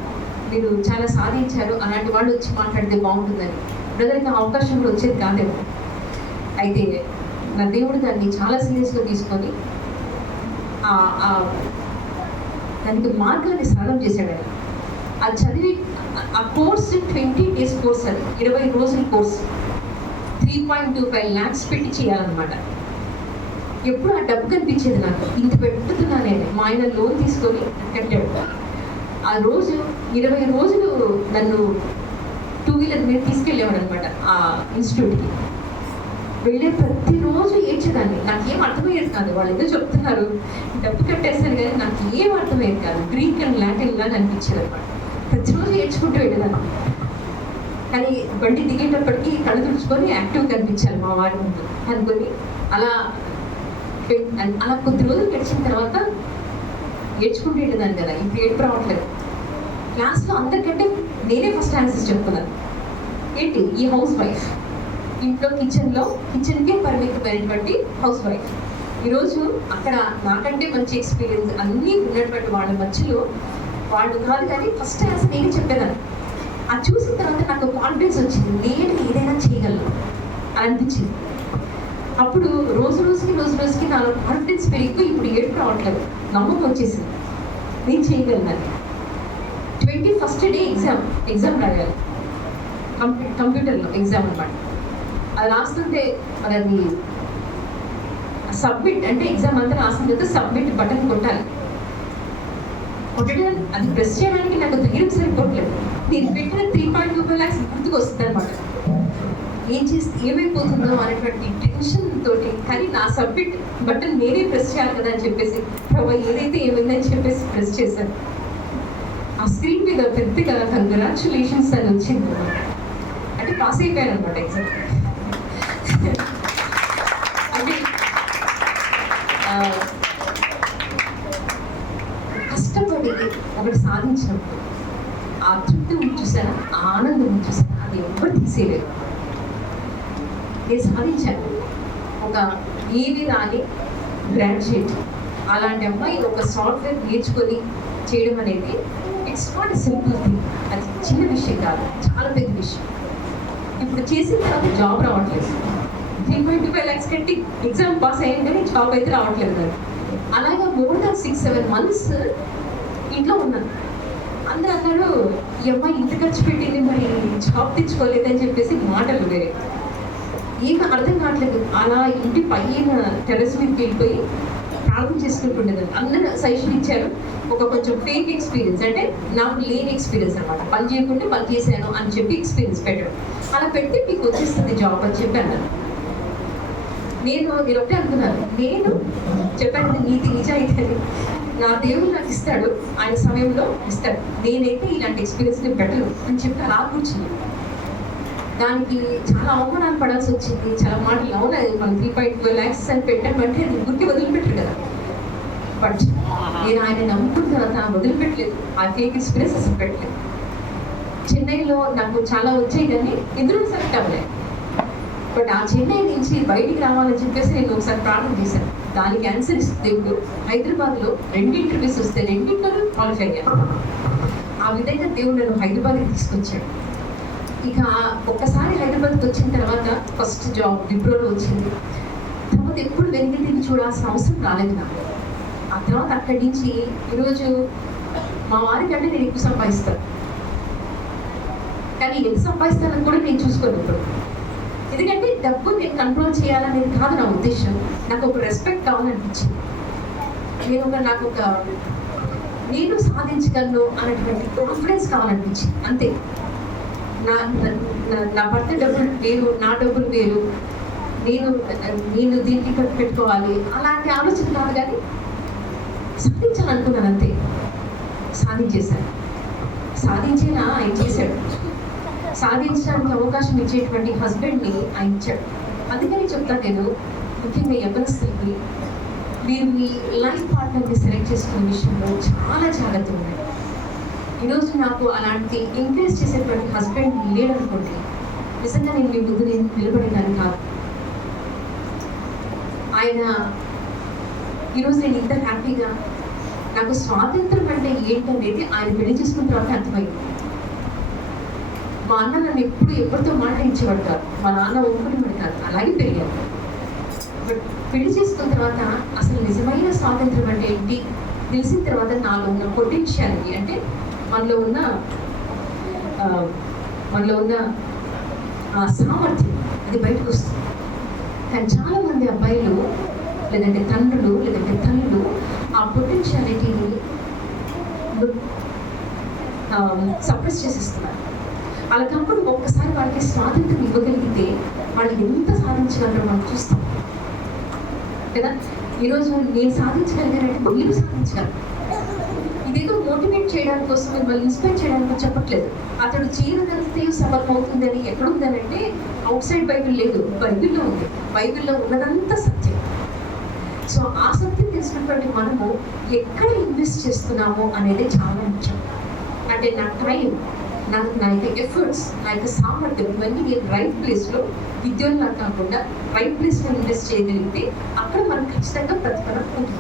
మీరు చాలా సాధించారు, అలాంటి వాళ్ళు వచ్చి మాట్లాడితే బాగుంటుందని. బ్రదర్కి అవకాశం కూడా వచ్చేది కాదేమో. అయితే నా దేవుడు దాన్ని చాలా సీరియస్గా తీసుకొని దానికి మార్గాన్ని సరళం చేశాడు. అది చదివి ఆ కోర్స్ 20 days కోర్స్, అది 20 రోజుల కోర్స్, 3.25 lakhs పెట్టి చేయాలన్నమాట. ఎప్పుడు ఆ డబ్బు కనిపించేది నాకు, ఇంత పెట్టుతున్నా నేను. మా ఆయన లోన్ తీసుకొని కట్టాడు. ఆ రోజు 20 రోజులు నన్ను 2-wheeler మీద తీసుకెళ్ళేవాడు అనమాట ఆ ఇన్స్టిట్యూట్కి. వెళ్ళే ప్రతిరోజు ఏడ్చేదాన్ని. నాకేం అర్థమయ్యేది కాదు. వాళ్ళు ఏదో చెప్తున్నారు, డబ్బు కట్టేస్తాను కానీ నాకు ఏం అర్థమయ్యేది కాదు. గ్రీక్ అండ్ లాటిన్ లాగా అనిపించేది అనమాట. ప్రతిరోజు ఏడ్చుకుంటూ వెళ్ళేదాన్ని. కానీ బండి దిగేటప్పటికి కళ్ళు తుడుచుకొని యాక్టివ్ కనిపించాలి మా వారి ముందు అనుకొని అలా కొద్ది రోజులు గడిచిన తర్వాత ఏడ్చుకుంటూ వెళ్ళేదాన్ని కదా. ఇప్పుడు ఏడుపు రావట్లేదు. క్లాస్లో అందరికంటే నేనే ఫస్ట్ ఆన్సర్స్ చెప్తున్నాను. ఏంటి ఈ హౌస్ వైఫ్, ఇంట్లో కిచెన్కే పరిమితమైనటువంటి హౌస్ వైఫ్. ఈరోజు అక్కడ నాకంటే మంచి ఎక్స్పీరియన్స్ అన్నీ ఉన్నటువంటి వాళ్ళ మధ్యలో వాళ్ళు కాదు కానీ ఫస్ట్ ఆన్సర్ నేనే చెప్పేదాన్ని. అది చూసిన తర్వాత నాకు కాన్ఫిడెన్స్ వచ్చింది, నేను ఏదైనా చేయగలను అనిపించింది. అప్పుడు రోజు రోజుకి నాలో కాన్ఫిడెన్స్ పెరిగి ఇప్పుడు ఏడుపు రావట్లేదు, నమ్మకం వచ్చేసింది నేను చేయగలను. 21st day ఎగ్జామ్ రాయాలి, కంప్యూటర్లో ఎగ్జామ్ అనమాట. అది రాస్తుంటే మరి అది సబ్మిట్ అంటే ఎగ్జామ్ అంతా రాసిన తర్వాత సబ్మిట్ బటన్ కొట్టాలి. కొట్టడం అది ప్రెస్ చేయడానికి నాకు ధైర్యం సరిపోవట్లేదు. నేను పెట్టిన 3.25 lakhs గుర్తుకు వస్తుంది అనమాట. ఏమైపోతుందో అనేటువంటి టెన్షన్ తోటి, కానీ నా సబ్మిట్ బటన్ నేనే ప్రెస్ చేయాలి కదా అని చెప్పేసి ప్రభా ఏదైతే ఏమైందని చెప్పేసి ప్రెస్ చేశాను. ఆ స్క్రీన్ మీద పెద్దగా కంగ్రాచులేషన్స్ అని వచ్చింది అనమాట. అంటే పాస్ అయిపోయాను అనమాట ఎగ్జామ్. అంటే కష్టపడి ఒకటి సాధించినప్పుడు ఆ తృప్తి చూసారా, ఆ ఆనందం చూసారా, అది ఎవరు తీసేయలేరు. నేను సాధించాను. ఒక ఏవి రాని గ్రాడ్యుయేట్ అలాంటి అమ్మాయి ఒక సాఫ్ట్వేర్ నేర్చుకొని చేయడం అనేది it's not a simple thing. అది చిన్న విషయం కాదు, చాలా పెద్ద విషయం. ఇప్పుడు చేసిన తర్వాత జాబ్ రావట్లేదు. 3.25 lakhs కట్టి ఎగ్జామ్ పాస్ అయ్యింది కానీ జాబ్ అయితే రావట్లేదు నాకు. అలాగా more than 6-7 months ఇంట్లో ఉన్నాను. అందరూ అన్నారు ఈ అమ్మాయి ఇంత ఖర్చు పెట్టింది మరి జాబ్ తెచ్చుకోలేదని చెప్పేసి మాటలు వేరే. ఏం అర్థం కావట్లేదు. అలా ఇంటి పైన టెర్రస్ మీదకి వెళ్ళిపోయి ప్రార్థన చేసుకుంటుండేదాన్ని. అందరూ సజెషన్ ఇచ్చారు, ఒక కొంచెం ఫేక్ ఎక్స్పీరియన్స్, అంటే నాకు లేని ఎక్స్పీరియన్స్ అనమాట. పని చేయకుంటే పని చేశాను అని చెప్పి ఎక్స్పీరియన్స్ పెట్టడం. అలా పెడితే మీకు వచ్చేస్తుంది జాబ్ అని చెప్పి అన్నారు. నేను ఒకటే అనుకున్నాను, నేను చెప్పాను నీతి నిజాయితీ అని. నా దేవుడు నాకు ఇస్తాడు, ఆయన సమయంలో ఇస్తాడు, నేనైతే ఇలాంటి ఎక్స్పీరియన్స్ నేను పెట్టను అని చెప్పి అలా కూర్చుంది. దానికి చాలా అవమానాలు పడాల్సి వచ్చింది, చాలా మాటలు. అవునా, మనం 3.12 lakhs అని పెట్టామంటే అది గుర్తి వదిలిపెట్టరు కదా. బట్ నేను ఆయన నమ్ముకున్న తర్వాత వదిలిపెట్టలేదు, ఆ ఫేక్ ఎక్స్పీరియన్స్ అసలు పెట్టలేదు. చెన్నైలో నాకు చాలా వచ్చాయి కానీ ఇందులో సెలెక్ట్ అవ్వలేదు. బట్ ఆ చెన్నై నుంచి బయటికి రావాలని చెప్పేసి నేను ఒకసారి ప్రార్థన చేశాను. దానికి ఆన్సర్ ఇస్తే దేవుడు హైదరాబాద్లో 2 ఇంటర్వ్యూస్ వస్తే 2 క్వాలిఫై అయ్యాను. ఆ విధంగా దేవుడు నన్ను హైదరాబాద్కి తీసుకొచ్చాడు. ఇక ఒక్కసారి హైదరాబాద్కి వచ్చిన తర్వాత ఫస్ట్ జాబ్ విప్రోలో వచ్చింది. తర్వాత ఎప్పుడు వెండి తిరిగి చూడాల్సిన అవసరం రాలేదు నాకు. ఆ తర్వాత అక్కడి నుంచి ఈరోజు మా వారికంటే నేను ఎక్కువ సంపాదిస్తాను, కానీ ఎంత సంపాదిస్తానని కూడా నేను చూసుకోను ఇప్పుడు. ఎందుకంటే డబ్బు నేను కంట్రోల్ చేయాలనేది కాదు నా ఉద్దేశం. నాకు ఒక రెస్పెక్ట్ కావాలనిపించింది. నేను సాధించగలను అనేటువంటి కాన్ఫిడెన్స్ కావాలనిపించింది, అంతే. నా భర్త డబ్బులు వేరు, నా డబ్బులు వేరు, నేను దీనికి పెట్టుకోవాలి అలాంటి ఆలోచన కాదు, కానీ సాధించాలనుకున్నాను అంతే. సాధించేశాను. సాధించేనా ఆయన చేశాడు. సాధించడానికి అవకాశం ఇచ్చేటువంటి హస్బెండ్ని ఆయన ఇచ్చాడు. అందుకని చెప్తాను నేను, ముఖ్యంగా యవ్వనస్తులకి మీరు మీ లైఫ్ పార్ట్నర్ని సెలెక్ట్ చేసుకునే విషయంలో చాలా జాగ్రత్త ఉన్నాయి. ఈరోజు నాకు అలాంటి ఎంకరేజ్ చేసేటువంటి హస్బెండ్ లేడనుకోండి, నిజంగా నేను మీ ముందు నేను నిలబడేదాన్ని కాదు. ఆయన ఈరోజు నేను ఇంత హ్యాపీగా, నాకు స్వాతంత్రం అంటే ఏంటనేది ఆయన పెళ్లి చేసుకున్న తర్వాత అర్థమైంది. మా అన్న నన్ను ఎప్పుడు ఎవరితో మాట్లాడించేవాడు కాదు, మా నాన్న ఒప్పుకునేవాడు కాదు, అలాగే పెరిగాను. బట్ పెళ్లి చేసుకున్న తర్వాత అసలు నిజమైన స్వాతంత్రం అంటే ఏంటి తెలిసిన తర్వాత నాలో ఉన్న పొటెన్షియాలిటీ, అంటే మనలో ఉన్న సామర్థ్యం అది బయటకు వస్తుంది. కానీ చాలామంది అబ్బాయిలు లేదంటే తండ్రులు లేదంటే తల్లులు ఆ పొటెన్షియాలిటీని సప్రెస్ చేసేస్తున్నారు. అలాంటప్పుడు ఒక్కసారి వాళ్ళకి స్వాతంత్రం ఇవ్వగలిగితే వాళ్ళు ఎంత సాధించగలరో మనం చూస్తాం కదా. ఈరోజు నేను సాధించగలిగానంటే మీరు సాధించగలరు. ఇదేదో మోటివేట్ చేయడానికి కోసం, మిమ్మల్ని ఇన్స్పైర్ చేయడానికి చెప్పట్లేదు. అతడు చేయగలిగితే సమర్థం అవుతుందని ఎక్కడుందనంటే అవుట్ సైడ్ బైబిల్ లేదు, బైబిల్లో ఉంది. బైబిల్లో ఉన్నదంతా సత్యం. సో ఆ సత్యం తెలిసినటువంటి మనము ఎక్కడ ఇన్వెస్ట్ చేస్తున్నామో అనేది చాలా ముఖ్యం. అంటే నా టైం, నా యొక్క ఎఫర్ట్స్, నా యొక్క సామర్థ్యం ఇవన్నీ నేను రైట్ ప్లేస్లో, విద్యోల్లా కాకుండా రైట్ ప్లేస్లో ఇన్వెస్ట్ చేయగలిగితే అక్కడ మనకు ఖచ్చితంగా ప్రతిఫలం ఉంటుంది.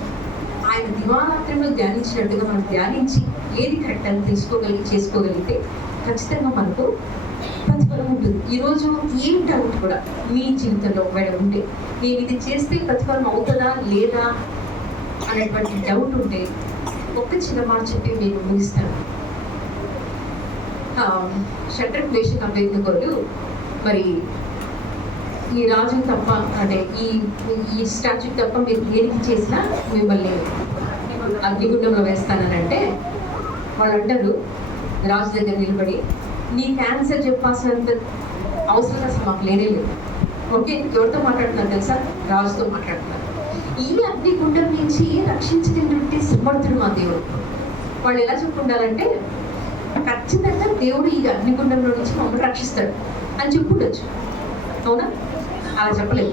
ఆయన దివారాత్రంలో ధ్యానించినట్టుగా మనం ధ్యానించి ఏది కరెక్ట్ అని చేసుకోగలిగితే ఖచ్చితంగా మనకు ప్రతిఫలం ఉంటుంది. ఈరోజు ఏం డౌట్ కూడా మీ జీవితంలో ఒకవేళ ఉంటే, నేను ఇది చేస్తే ప్రతిఫలం అవుతుందా లేదా అనేటువంటి డౌట్ ఉంటే ఒక్క చిన్న మాట చెప్పి నేను ముగిస్తాను. షడ్రక్ మేషక్ అబేద్నెగోలు మరి ఈ రాజు తప్ప, అంటే ఈ స్టాచ్యూ తప్ప మీరు దేనికి చేసినా మిమ్మల్ని అగ్నిగుండంలో వేస్తానని అంటే, వాళ్ళు అంటారు రాజు దగ్గర నిలబడి, నీ క్యాన్సర్ చెప్పాల్సినంత అవసరం అసలు మాకు లేనే లేదు. ఓకే, ఎవరితో మాట్లాడుతున్నారు తెలుసా? రాజుతో మాట్లాడుతున్నారు. ఈ అగ్నిగుండం నుంచి రక్షించగలిగినట్టు సమర్థుడు మా దేవుడు. వాళ్ళు ఎలా చెప్పుకుంటారంటే, ఖచ్చితంగా దేవుడు ఈ అగ్నిగుండంలో నుంచి మమ్మల్ని రక్షిస్తాడు అని చెప్పుండొచ్చు, అవునా? అలా చెప్పలేదు.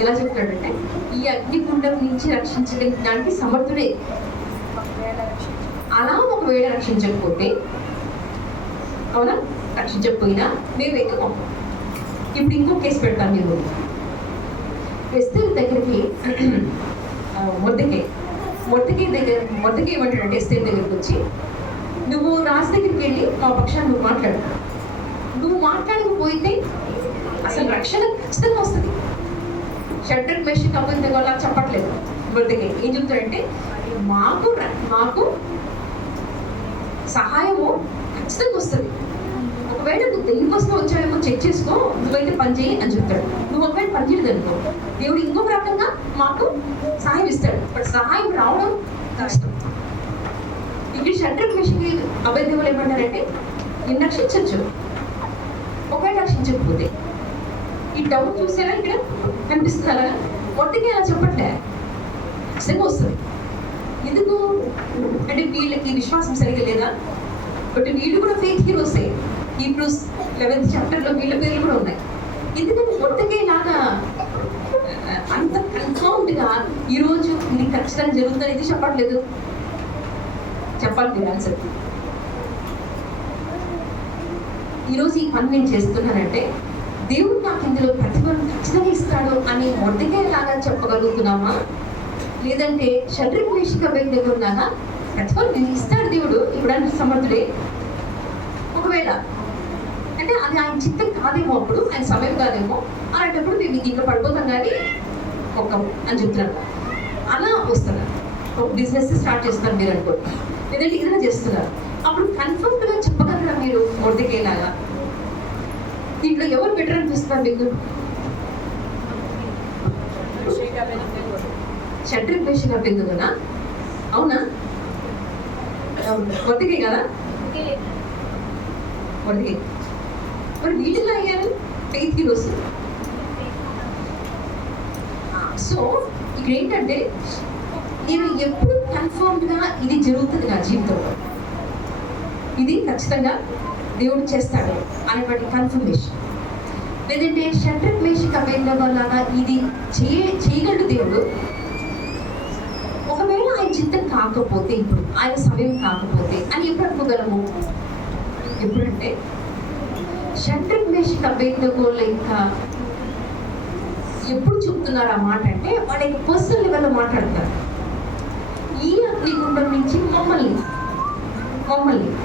ఎలా చెప్తాడంటే, ఈ అగ్నిగుండం నుంచి రక్షించడానికి సమర్థుడే. అలా ఒకవేళ రక్షించకపోతే, అవునా, రక్షించకపోయినా మేము వెతుకోం. ఇప్పుడు ఇంకో కేసు పెడతాను నేను. ఎస్తేరు దగ్గరికి మొర్దెకై ఏమంటాడంటే ఎస్తేరు దగ్గరికి వచ్చి, నువ్వు రాజు దగ్గరికి వెళ్ళి మా పక్షాన్ని నువ్వు మాట్లాడు. నువ్వు మాట్లాడకపోతే అసలు రక్షణ ఖచ్చితంగా వస్తుంది. షడ్రక్ మేషక్ అబేద్నెగో అలా చెప్పట్లేదు. మొర్దెకై ఏం చెప్తాడంటే, మాకు సహాయము ఖచ్చితంగా వస్తుంది. ఒకవేళ నువ్వు దేనికోసం వచ్చావేమో చెక్ చేసుకో, నువ్వైతే పని చేయి అని చెప్తాడు. నువ్వు ఒకవేళ పని చేయలేదు అనుకో, దేవుడు ఇంకొక రకంగా మాకు సహాయం ఇస్తాడు. బట్ సహాయం రావడం కష్టం. ఇక్కడ షడ్రక్ మెషకి అబద్ధులు ఏమంటారంటే నేను రక్షించవచ్చు, ఒకవేళ రక్షించకపోతే ఈ డౌన్ చూసేలా ఇక్కడ కనిపిస్తుందా? ఒట్టిగా అలా చెప్పట్లే, ఖచ్చితంగా వస్తుంది. ఎందుకు అంటే వీళ్ళకి విశ్వాసం సరిగ్గా లేదా? బట్ వీళ్ళు కూడా ఫేక్ హీరోసే. హీబ్రూస్ 11th చాప్టర్లో వీళ్ళ పేర్లు కూడా ఉన్నాయి. ఎందుకంటే ఒట్టకే లాగా అంత కన్ఫర్మ్డ్గా ఈరోజు ఇది ఖచ్చితంగా జరుగుతుంది ఇది చెప్పట్లేదు. చెప్పాలి మీరు ఆన్సర్. ఈరోజు ఈ పని నేను చేస్తున్నానంటే దేవుడు నాకు ఇందులో ప్రతిఫలం ఖచ్చితంగా ఇస్తాడు అని ఒట్టకే లాగా చెప్పగలుగుతున్నామా? లేదంటే షడ్రక్ మేషక్ అబేద్నెగో లాగా ప్రతిఫలం ఇస్తాడు దేవుడు ఇవ్వడానికి సమర్థుడే. ఒకవేళ అంటే అది ఆయన చిత్తం కాదేమో, అప్పుడు ఆయన సమయం కాదేమో, అలాంటప్పుడు మేము దీంట్లో పడిపోతాం కానీ ఒక అని చెప్తున్నాను. అలా వస్తున్నారు, ఒక బిజినెస్ స్టార్ట్ చేస్తున్నారు మీరు అనుకోండి, లేదంటే ఏదైనా చేస్తున్నారు, అప్పుడు కన్ఫర్మ్గా చెప్పగలరా మీరు మొదటికేలాగా? దీంట్లో ఎవరు బెటర్ అనిపిస్తున్నారు మీకు? షడ్రక్ మేషక్ అబేద్నెగోనా? అవునా? మొదటికే కదా? మొదటికే. మరి వీటిలో అయ్యారు ఫెయిత్ హీరోస్. సో ఇక్కడ ఏంటంటే నేను ఎప్పుడు కన్ఫర్మ్డ్గా ఇది జరుగుతుంది నా జీవితంలో, ఇది ఖచ్చితంగా దేవుడు చేస్తాడు అనేటువంటి కన్ఫర్మేషన్. లేదంటే షడ్రక్ మేషక్ అబేద్నెగో లాగా ఇది చేయగలడు దేవుడు, ఒకవేళ ఆయన చిత్తం కాకపోతే, ఇప్పుడు ఆయన సమయం కాకపోతే అని ఎప్పుడు అనుకోగలము? ఎప్పుడంటే షడ్రక్ మేషక్ అబేద్నెగోలో ఇంకా ఎప్పుడు చెప్తున్నారు ఆ మాట అంటే వాళ్ళ పర్సనల్ లెవెల్లో మాట్లాడతారు. ఈ అగ్నిగుండం నుంచి మమ్మల్ని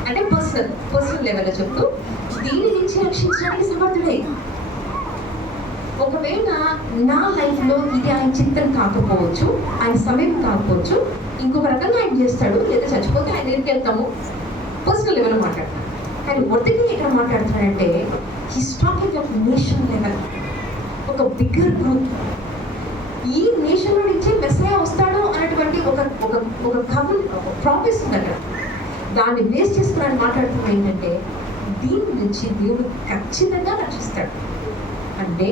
అంటే పర్సనల్ లెవెల్లో చెప్తూ దీని నుంచి రక్షించడానికి సమర్థుడే. ఒకవేళ నా లైఫ్లో ఇది ఆయన చిత్తం కాకపోవచ్చు, ఆయన సమయం కాకపోవచ్చు, ఇంకొక రకంగా ఆయన చేస్తాడు, లేదా చచ్చిపోతే ఆయన దగ్గరికి వెళ్తాము, పర్సనల్ లెవెల్లో మాట్లాడతాను. కానీ మొదటిగా ఎక్కడ మాట్లాడుతాడంటే his talking of nation level, ఒక బిగ్గర్ గ్రూప్. ఈ నేషన్లో నుంచే మెస్సయా వస్తాడు అనేటువంటి ఒక కవర్ ప్రామిస్ ఉంది అక్కడ. దాన్ని బేస్ చేసుకుని మాట్లాడుతున్నా ఏంటంటే దీని నుంచి దేవుడు ఖచ్చితంగా రక్షిస్తాడు. అంటే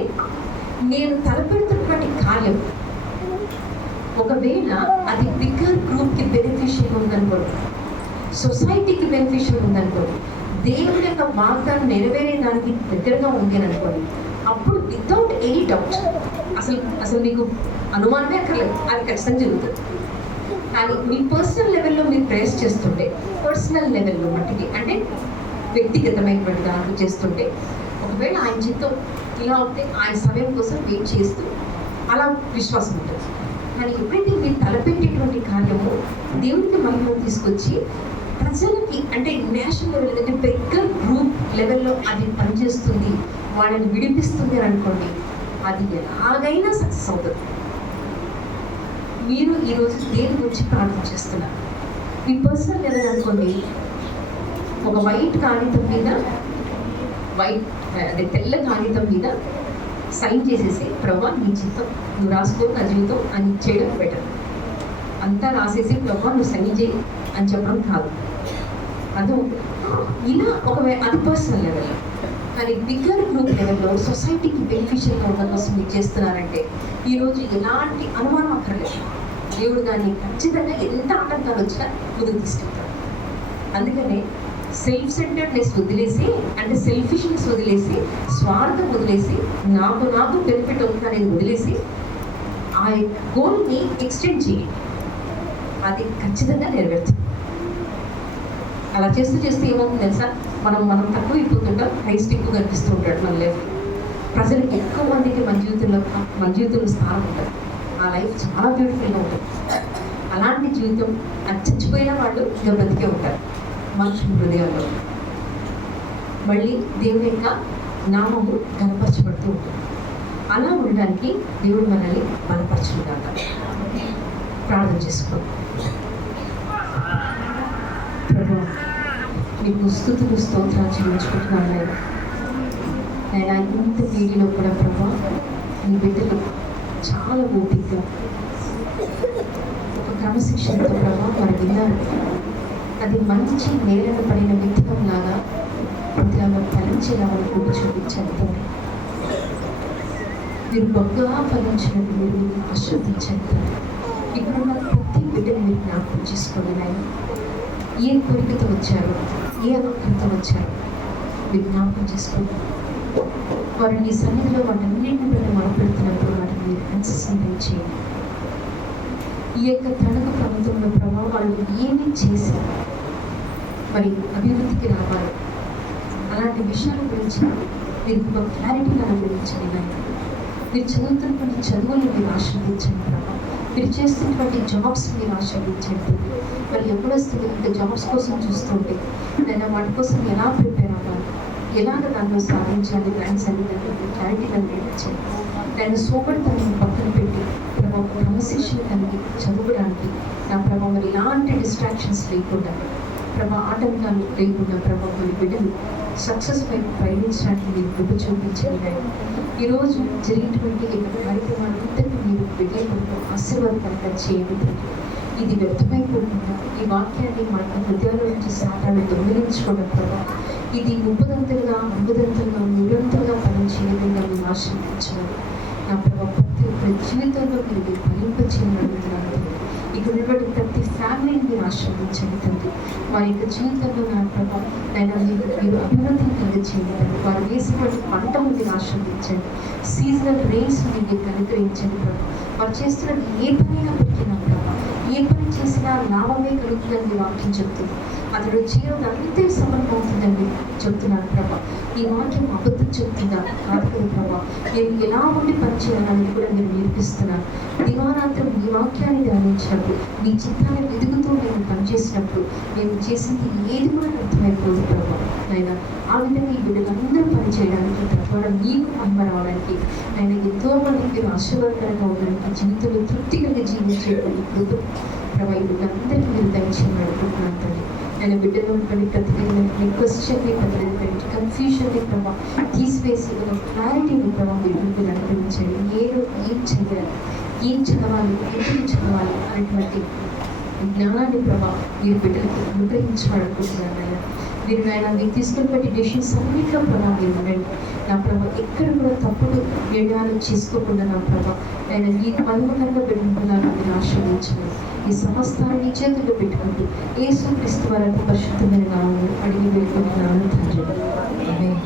నేను తలపెడుతున్నటువంటి కార్యం ఒకవేళ అది బిగ్గర్ గ్రూప్కి బెనిఫిషియల్ ఉందనుకోండి, సొసైటీకి బెనిఫిషియల్ ఉందనుకోండి, దేవుడి యొక్క వాగ్దానం నెరవేరేదానికి దగ్గరగా ఉంది అని అనుకోండి, అప్పుడు వితౌట్ ఎనీ డౌట్ అసలు మీకు అనుమానమే అక్కర్లేదు, అది ఖచ్చితంగా జరుగుతుంది. కానీ మీ పర్సనల్ లెవెల్లో మీరు ప్రేస్ చేస్తుంటే, పర్సనల్ లెవెల్లో మట్టికి అంటే వ్యక్తిగతమైనటువంటి దాంట్లో చేస్తుంటే, ఒకవేళ ఆయన చిత్తం ఇలా ఉంటే ఆయన సమయం కోసం వెయిట్ చేస్తూ అలా విశ్వాసం ఉంటుంది. కానీ ఎప్పుడైతే మీరు తలపెట్టేటువంటి కార్యము దేవుడికి మహిమను తీసుకొచ్చి ప్రజలకి అంటే నేషనల్ లెవెల్ అంటే బిగ్గర్ గ్రూప్ లెవెల్లో అది పనిచేస్తుంది, వాళ్ళని విడిపిస్తుంది అని అనుకోండి, అది ఎలాగైనా సక్సెస్ అవుతుంది. మీరు ఈరోజు దేని గురించి ప్రార్థన చేస్తున్నారు? మీ పర్సనల్ లెవెల్ అనుకోండి, ఒక వైట్ కాగితం మీద అంటే తెల్ల కాగితం మీద సైన్ చేసేసి ప్రభా నీ చిత్తం నువ్వు రాసుకో నా జీవితం అని చేయడం బెటర్. అంతా రాసేసి ప్రభా నువ్వు సైన్ చేయి అని చెప్పడం కాదు. అది ఇలా ఒకవేళ అది పర్సనల్ లెవెల్లో. కానీ బిగ్గర్ గ్రూప్ లెవెల్లో సొసైటీకి బెనిఫిషియల్గా ఉండడం కోసం మీరు చేస్తున్నారంటే ఈరోజు ఎలాంటి అనుమానం అక్కర్లేదు, దేవుడు దాన్ని ఖచ్చితంగా ఎంత ఆటంకాలు వచ్చినా ముందుకు తీసుకెళ్తాడు. అందుకనే సెల్ఫ్ సెంటర్డ్నెస్ వదిలేసి అంటే సెల్ఫిష్నెస్ వదిలేసి స్వార్థం వదిలేసి నాకు బెనిఫిట్ అవుతుంది అనేది వదిలేసి ఆ గోల్ని ఎక్స్టెండ్ చేయండి, అది ఖచ్చితంగా నెరవేరుతుంది. అలా చేస్తూ ఏమవుతుంది తెలుసా, మనం తక్కువ అయిపోతుంటాం, క్రైస్ట్ ఎక్కువ కనిపిస్తూ ఉంటాడు మన లైఫ్. ప్రజలకు ఎక్కువ మందికి మన జీవితంలో స్థానం ఉంటుంది. ఆ లైఫ్ చాలా బ్యూటిఫుల్గా ఉంటుంది. అలాంటి జీవితం అది చచ్చిపోయిన వాళ్ళు ఇంకా బ్రతికే ఉంటారు మనుషుల హృదయాల్లో. మళ్ళీ దేవుని యొక్క నామము గణపరచబడుతూ ఉంటుంది. అలా ఉండడానికి దేవుడు మనల్ని బలపరచుగాక. ప్రార్థన చేసుకోండి. ప్రభు మీకు స్తుతులు స్తోత్రాలు చెల్లించుకుంటున్నాను. నేను ఇంత వేడిలో కూడా ప్రభు మీ బిడ్డలు చాలా ఓపికగా ఒక క్రమశిక్షణతో ప్రభావ వారు విన్నారు. అది మంచి నేలన పడిన విత్తనం లాగా ప్రతిలాగా ఫలించేలా వారు కృప చూపించారు. మీరు బొగ్గగా ఫలించినట్టు మీరు ఆశ్రదించారు. ఇక్కడున్న ప్రతి బిడ్డను మీరు జ్ఞాపకం చేసుకోండి నాయన. ఏ కోరికతో వచ్చారో, ఏ ఆకలితో వచ్చారో మీరు జ్ఞాపకం చేసుకోండి. వారు నీ సన్నిధిలో వాటన్నింటిని బట్టి మొదలుపెడుతున్నప్పుడు వాటిని మీరు కన్సిస్టెంట్ చేయండి. ఈ యొక్క తణుకు ప్రాంతంలో ప్రభావం వాళ్ళు ఏమీ చేసి మరి అభివృద్ధికి రావాలి, అలాంటి విషయాల గురించి మీరు ఒక క్లారిటీగా అనుభవించండి నాయన. మీరు చదువుతున్నటువంటి చదువులు మీరు ఆశీర్వదించండి ప్రభావ. మీరు చేస్తున్నటువంటి జాబ్స్ మీరు ఆశీర్వదించండి. మరి ఎప్పుడొస్తుంది ఇంకా జాబ్స్ కోసం చూస్తుంటే నేను వాటి కోసం ఎలా ప్రిపేర్ అవ్వాలి, ఎలాగ దానిలో సాధించాలి, దాని సరిగ్గా క్లారిటీగా నేర్పించండి. దాన్ని సోపడతాన్ని పక్కన పెట్టి ప్రభావ క్రమశిక్షణ కలిగి చదవడానికి నా ప్రభావ మరి ఎలాంటి డిస్ట్రాక్షన్స్ లేకుండా ప్రభా ఆటంకాలు లేకుండా ప్రభావ మరి బిడ్డలు సక్సెస్ వైపు ప్రయాణించడానికి మీరు కృప చూపించండి. ఈరోజు జరిగినటువంటి ఈ కార్యక్రమాలంతటినీ మీరు బిడ్డల ఆశీర్వాదకరంగా చేయండి. ఇది వ్యర్థమైపోకుండా ఈ వాక్యాన్ని మన హృదయాల నుంచి సాధారణ దొంగిలించుకోవడం ప్రభావ ఇది 30 50 100 ఫలించే విధంగా మీరు ఆశీర్వదించాలి. నా ప్రభావ ప్రతి ఒక్కరి జీవితంలో మీరు ఫలింపచేయని అడుగుతున్నాను. ఇక్కడ ఉన్నటువంటి ప్రతి ఫ్యామిలీని మీరు ఆశీర్వదించండి తండ్రి. వారి యొక్క జీవితంలో నా ప్రభావ మీరు అభివృద్ధిని కలిగించండి తండ్రి. వారు వేసినటువంటి పంటను మీరు ఆశీర్వదించండి. సీజనల్ రెయిన్స్ మీరు అనుగ్రహించండి ప్రభావ. వారు చేస్తున్న ఏ పనైనప్పటికీ నా ప్రభావ ఏ పని చేసినా లాభమే కలుగుతుందని వాక్యం చెప్తుంది. అతడు జీవనం అంతే సమర్పవుతుందండి చెప్తున్నాను ప్రభా. ఈ వాక్యం అబద్ధం చెప్తుందా కాదు కదా ప్రభా. నేను ఎలా ఉండి పనిచేయాలని కూడా మీరు నేర్పిస్తున్నాను. దివారాంతరం ఈ వాక్యాన్ని ధ్యానించినప్పుడు మీ చిత్తాన్ని వెతుకుతూ నేను పనిచేసినప్పుడు నేను చేసింది ఏది కూడా అర్థమైపోదు ప్రభా. అయినా ఆ విధంగా ఈ బిడ్డలందరూ పనిచేయడానికి తద్వారా మీకు మహిమ రావడానికి ఆయన ఎంతో మందికి మీరు ఆశీర్వాదకరంగా ఉండడానికి జీవితంలో తృప్తి కలిగి జీవించేటువంటి కృప ప్రభా ఈ బిడ్డలందరికీ మీరు దయచేయమని అనుకుంటున్నాను తండ్రి. ఆయన బిడ్డలో ఉన్నటువంటి ప్రతి క్వశ్చన్ని ప్రతి కన్ఫ్యూషన్ని ప్రభావ తీసివేసి ఒక క్లారిటీని ప్రభావ మీరు అనుభవించండి. ఏం చేయాలి, ఏం చదవాలి, ఎందుకు చదవాలి అనేటువంటి జ్ఞానాన్ని ప్రభావ మీరు బిడ్డలకి అనుగ్రహించాలనుకుంటున్నాను. ఆయన మీరు ఆయన మీరు తీసుకున్నటువంటి డెసిషన్స్ అన్నింటిలో ప్రభావ మీరు ఉండండి. నా ప్రభావ ఎక్కడ కూడా తప్పుడు నిర్ణయాలు చేసుకోకుండా నా ప్రభావ ఆయన మీకు మహిమకరంగా పెట్టుకుంటున్నాను మీరు ఆశీర్వదించండి. ఈ సమస్తాన్ని చేతుల్లో పెట్టుకుంటూ యేసుక్రీస్తు వారి పరిశుద్ధమైన నామములో అడిగి వేడుకుంటున్నాను తండ్రి. ఆమేన్.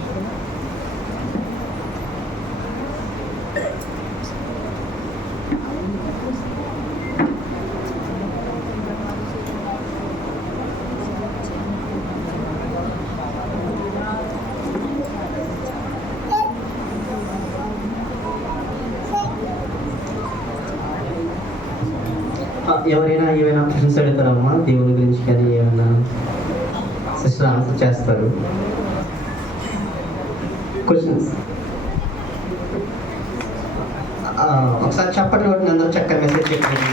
ఎవరైనా ఏమైనా క్వశ్చన్స్ అడుగుతారమ్మా దేవుని గురించి కానీ ఏమైనా సిస్టర్ ఆన్సర్ చేస్తారు. క్వశ్చన్స్ ఒకసారి చెప్పండి. వాటిని అందరూ చక్కగా మెసేజ్ చెప్పండి.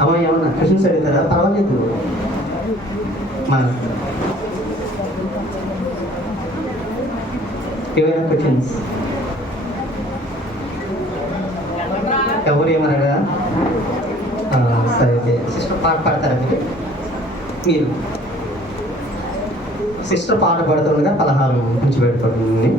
అమ్మా ఏమన్నా క్వశ్చన్స్ అడుగుతారా? పర్వాలేదు. ఏమైనా క్వశ్చన్స్ ఎవరు ఏమనగా సరే అయితే సిస్టర్ పాట పాడతారా? మీరు సిస్టర్ పాట పాడుతుండగా పలహారం నుంచి పెట్టుకోండి.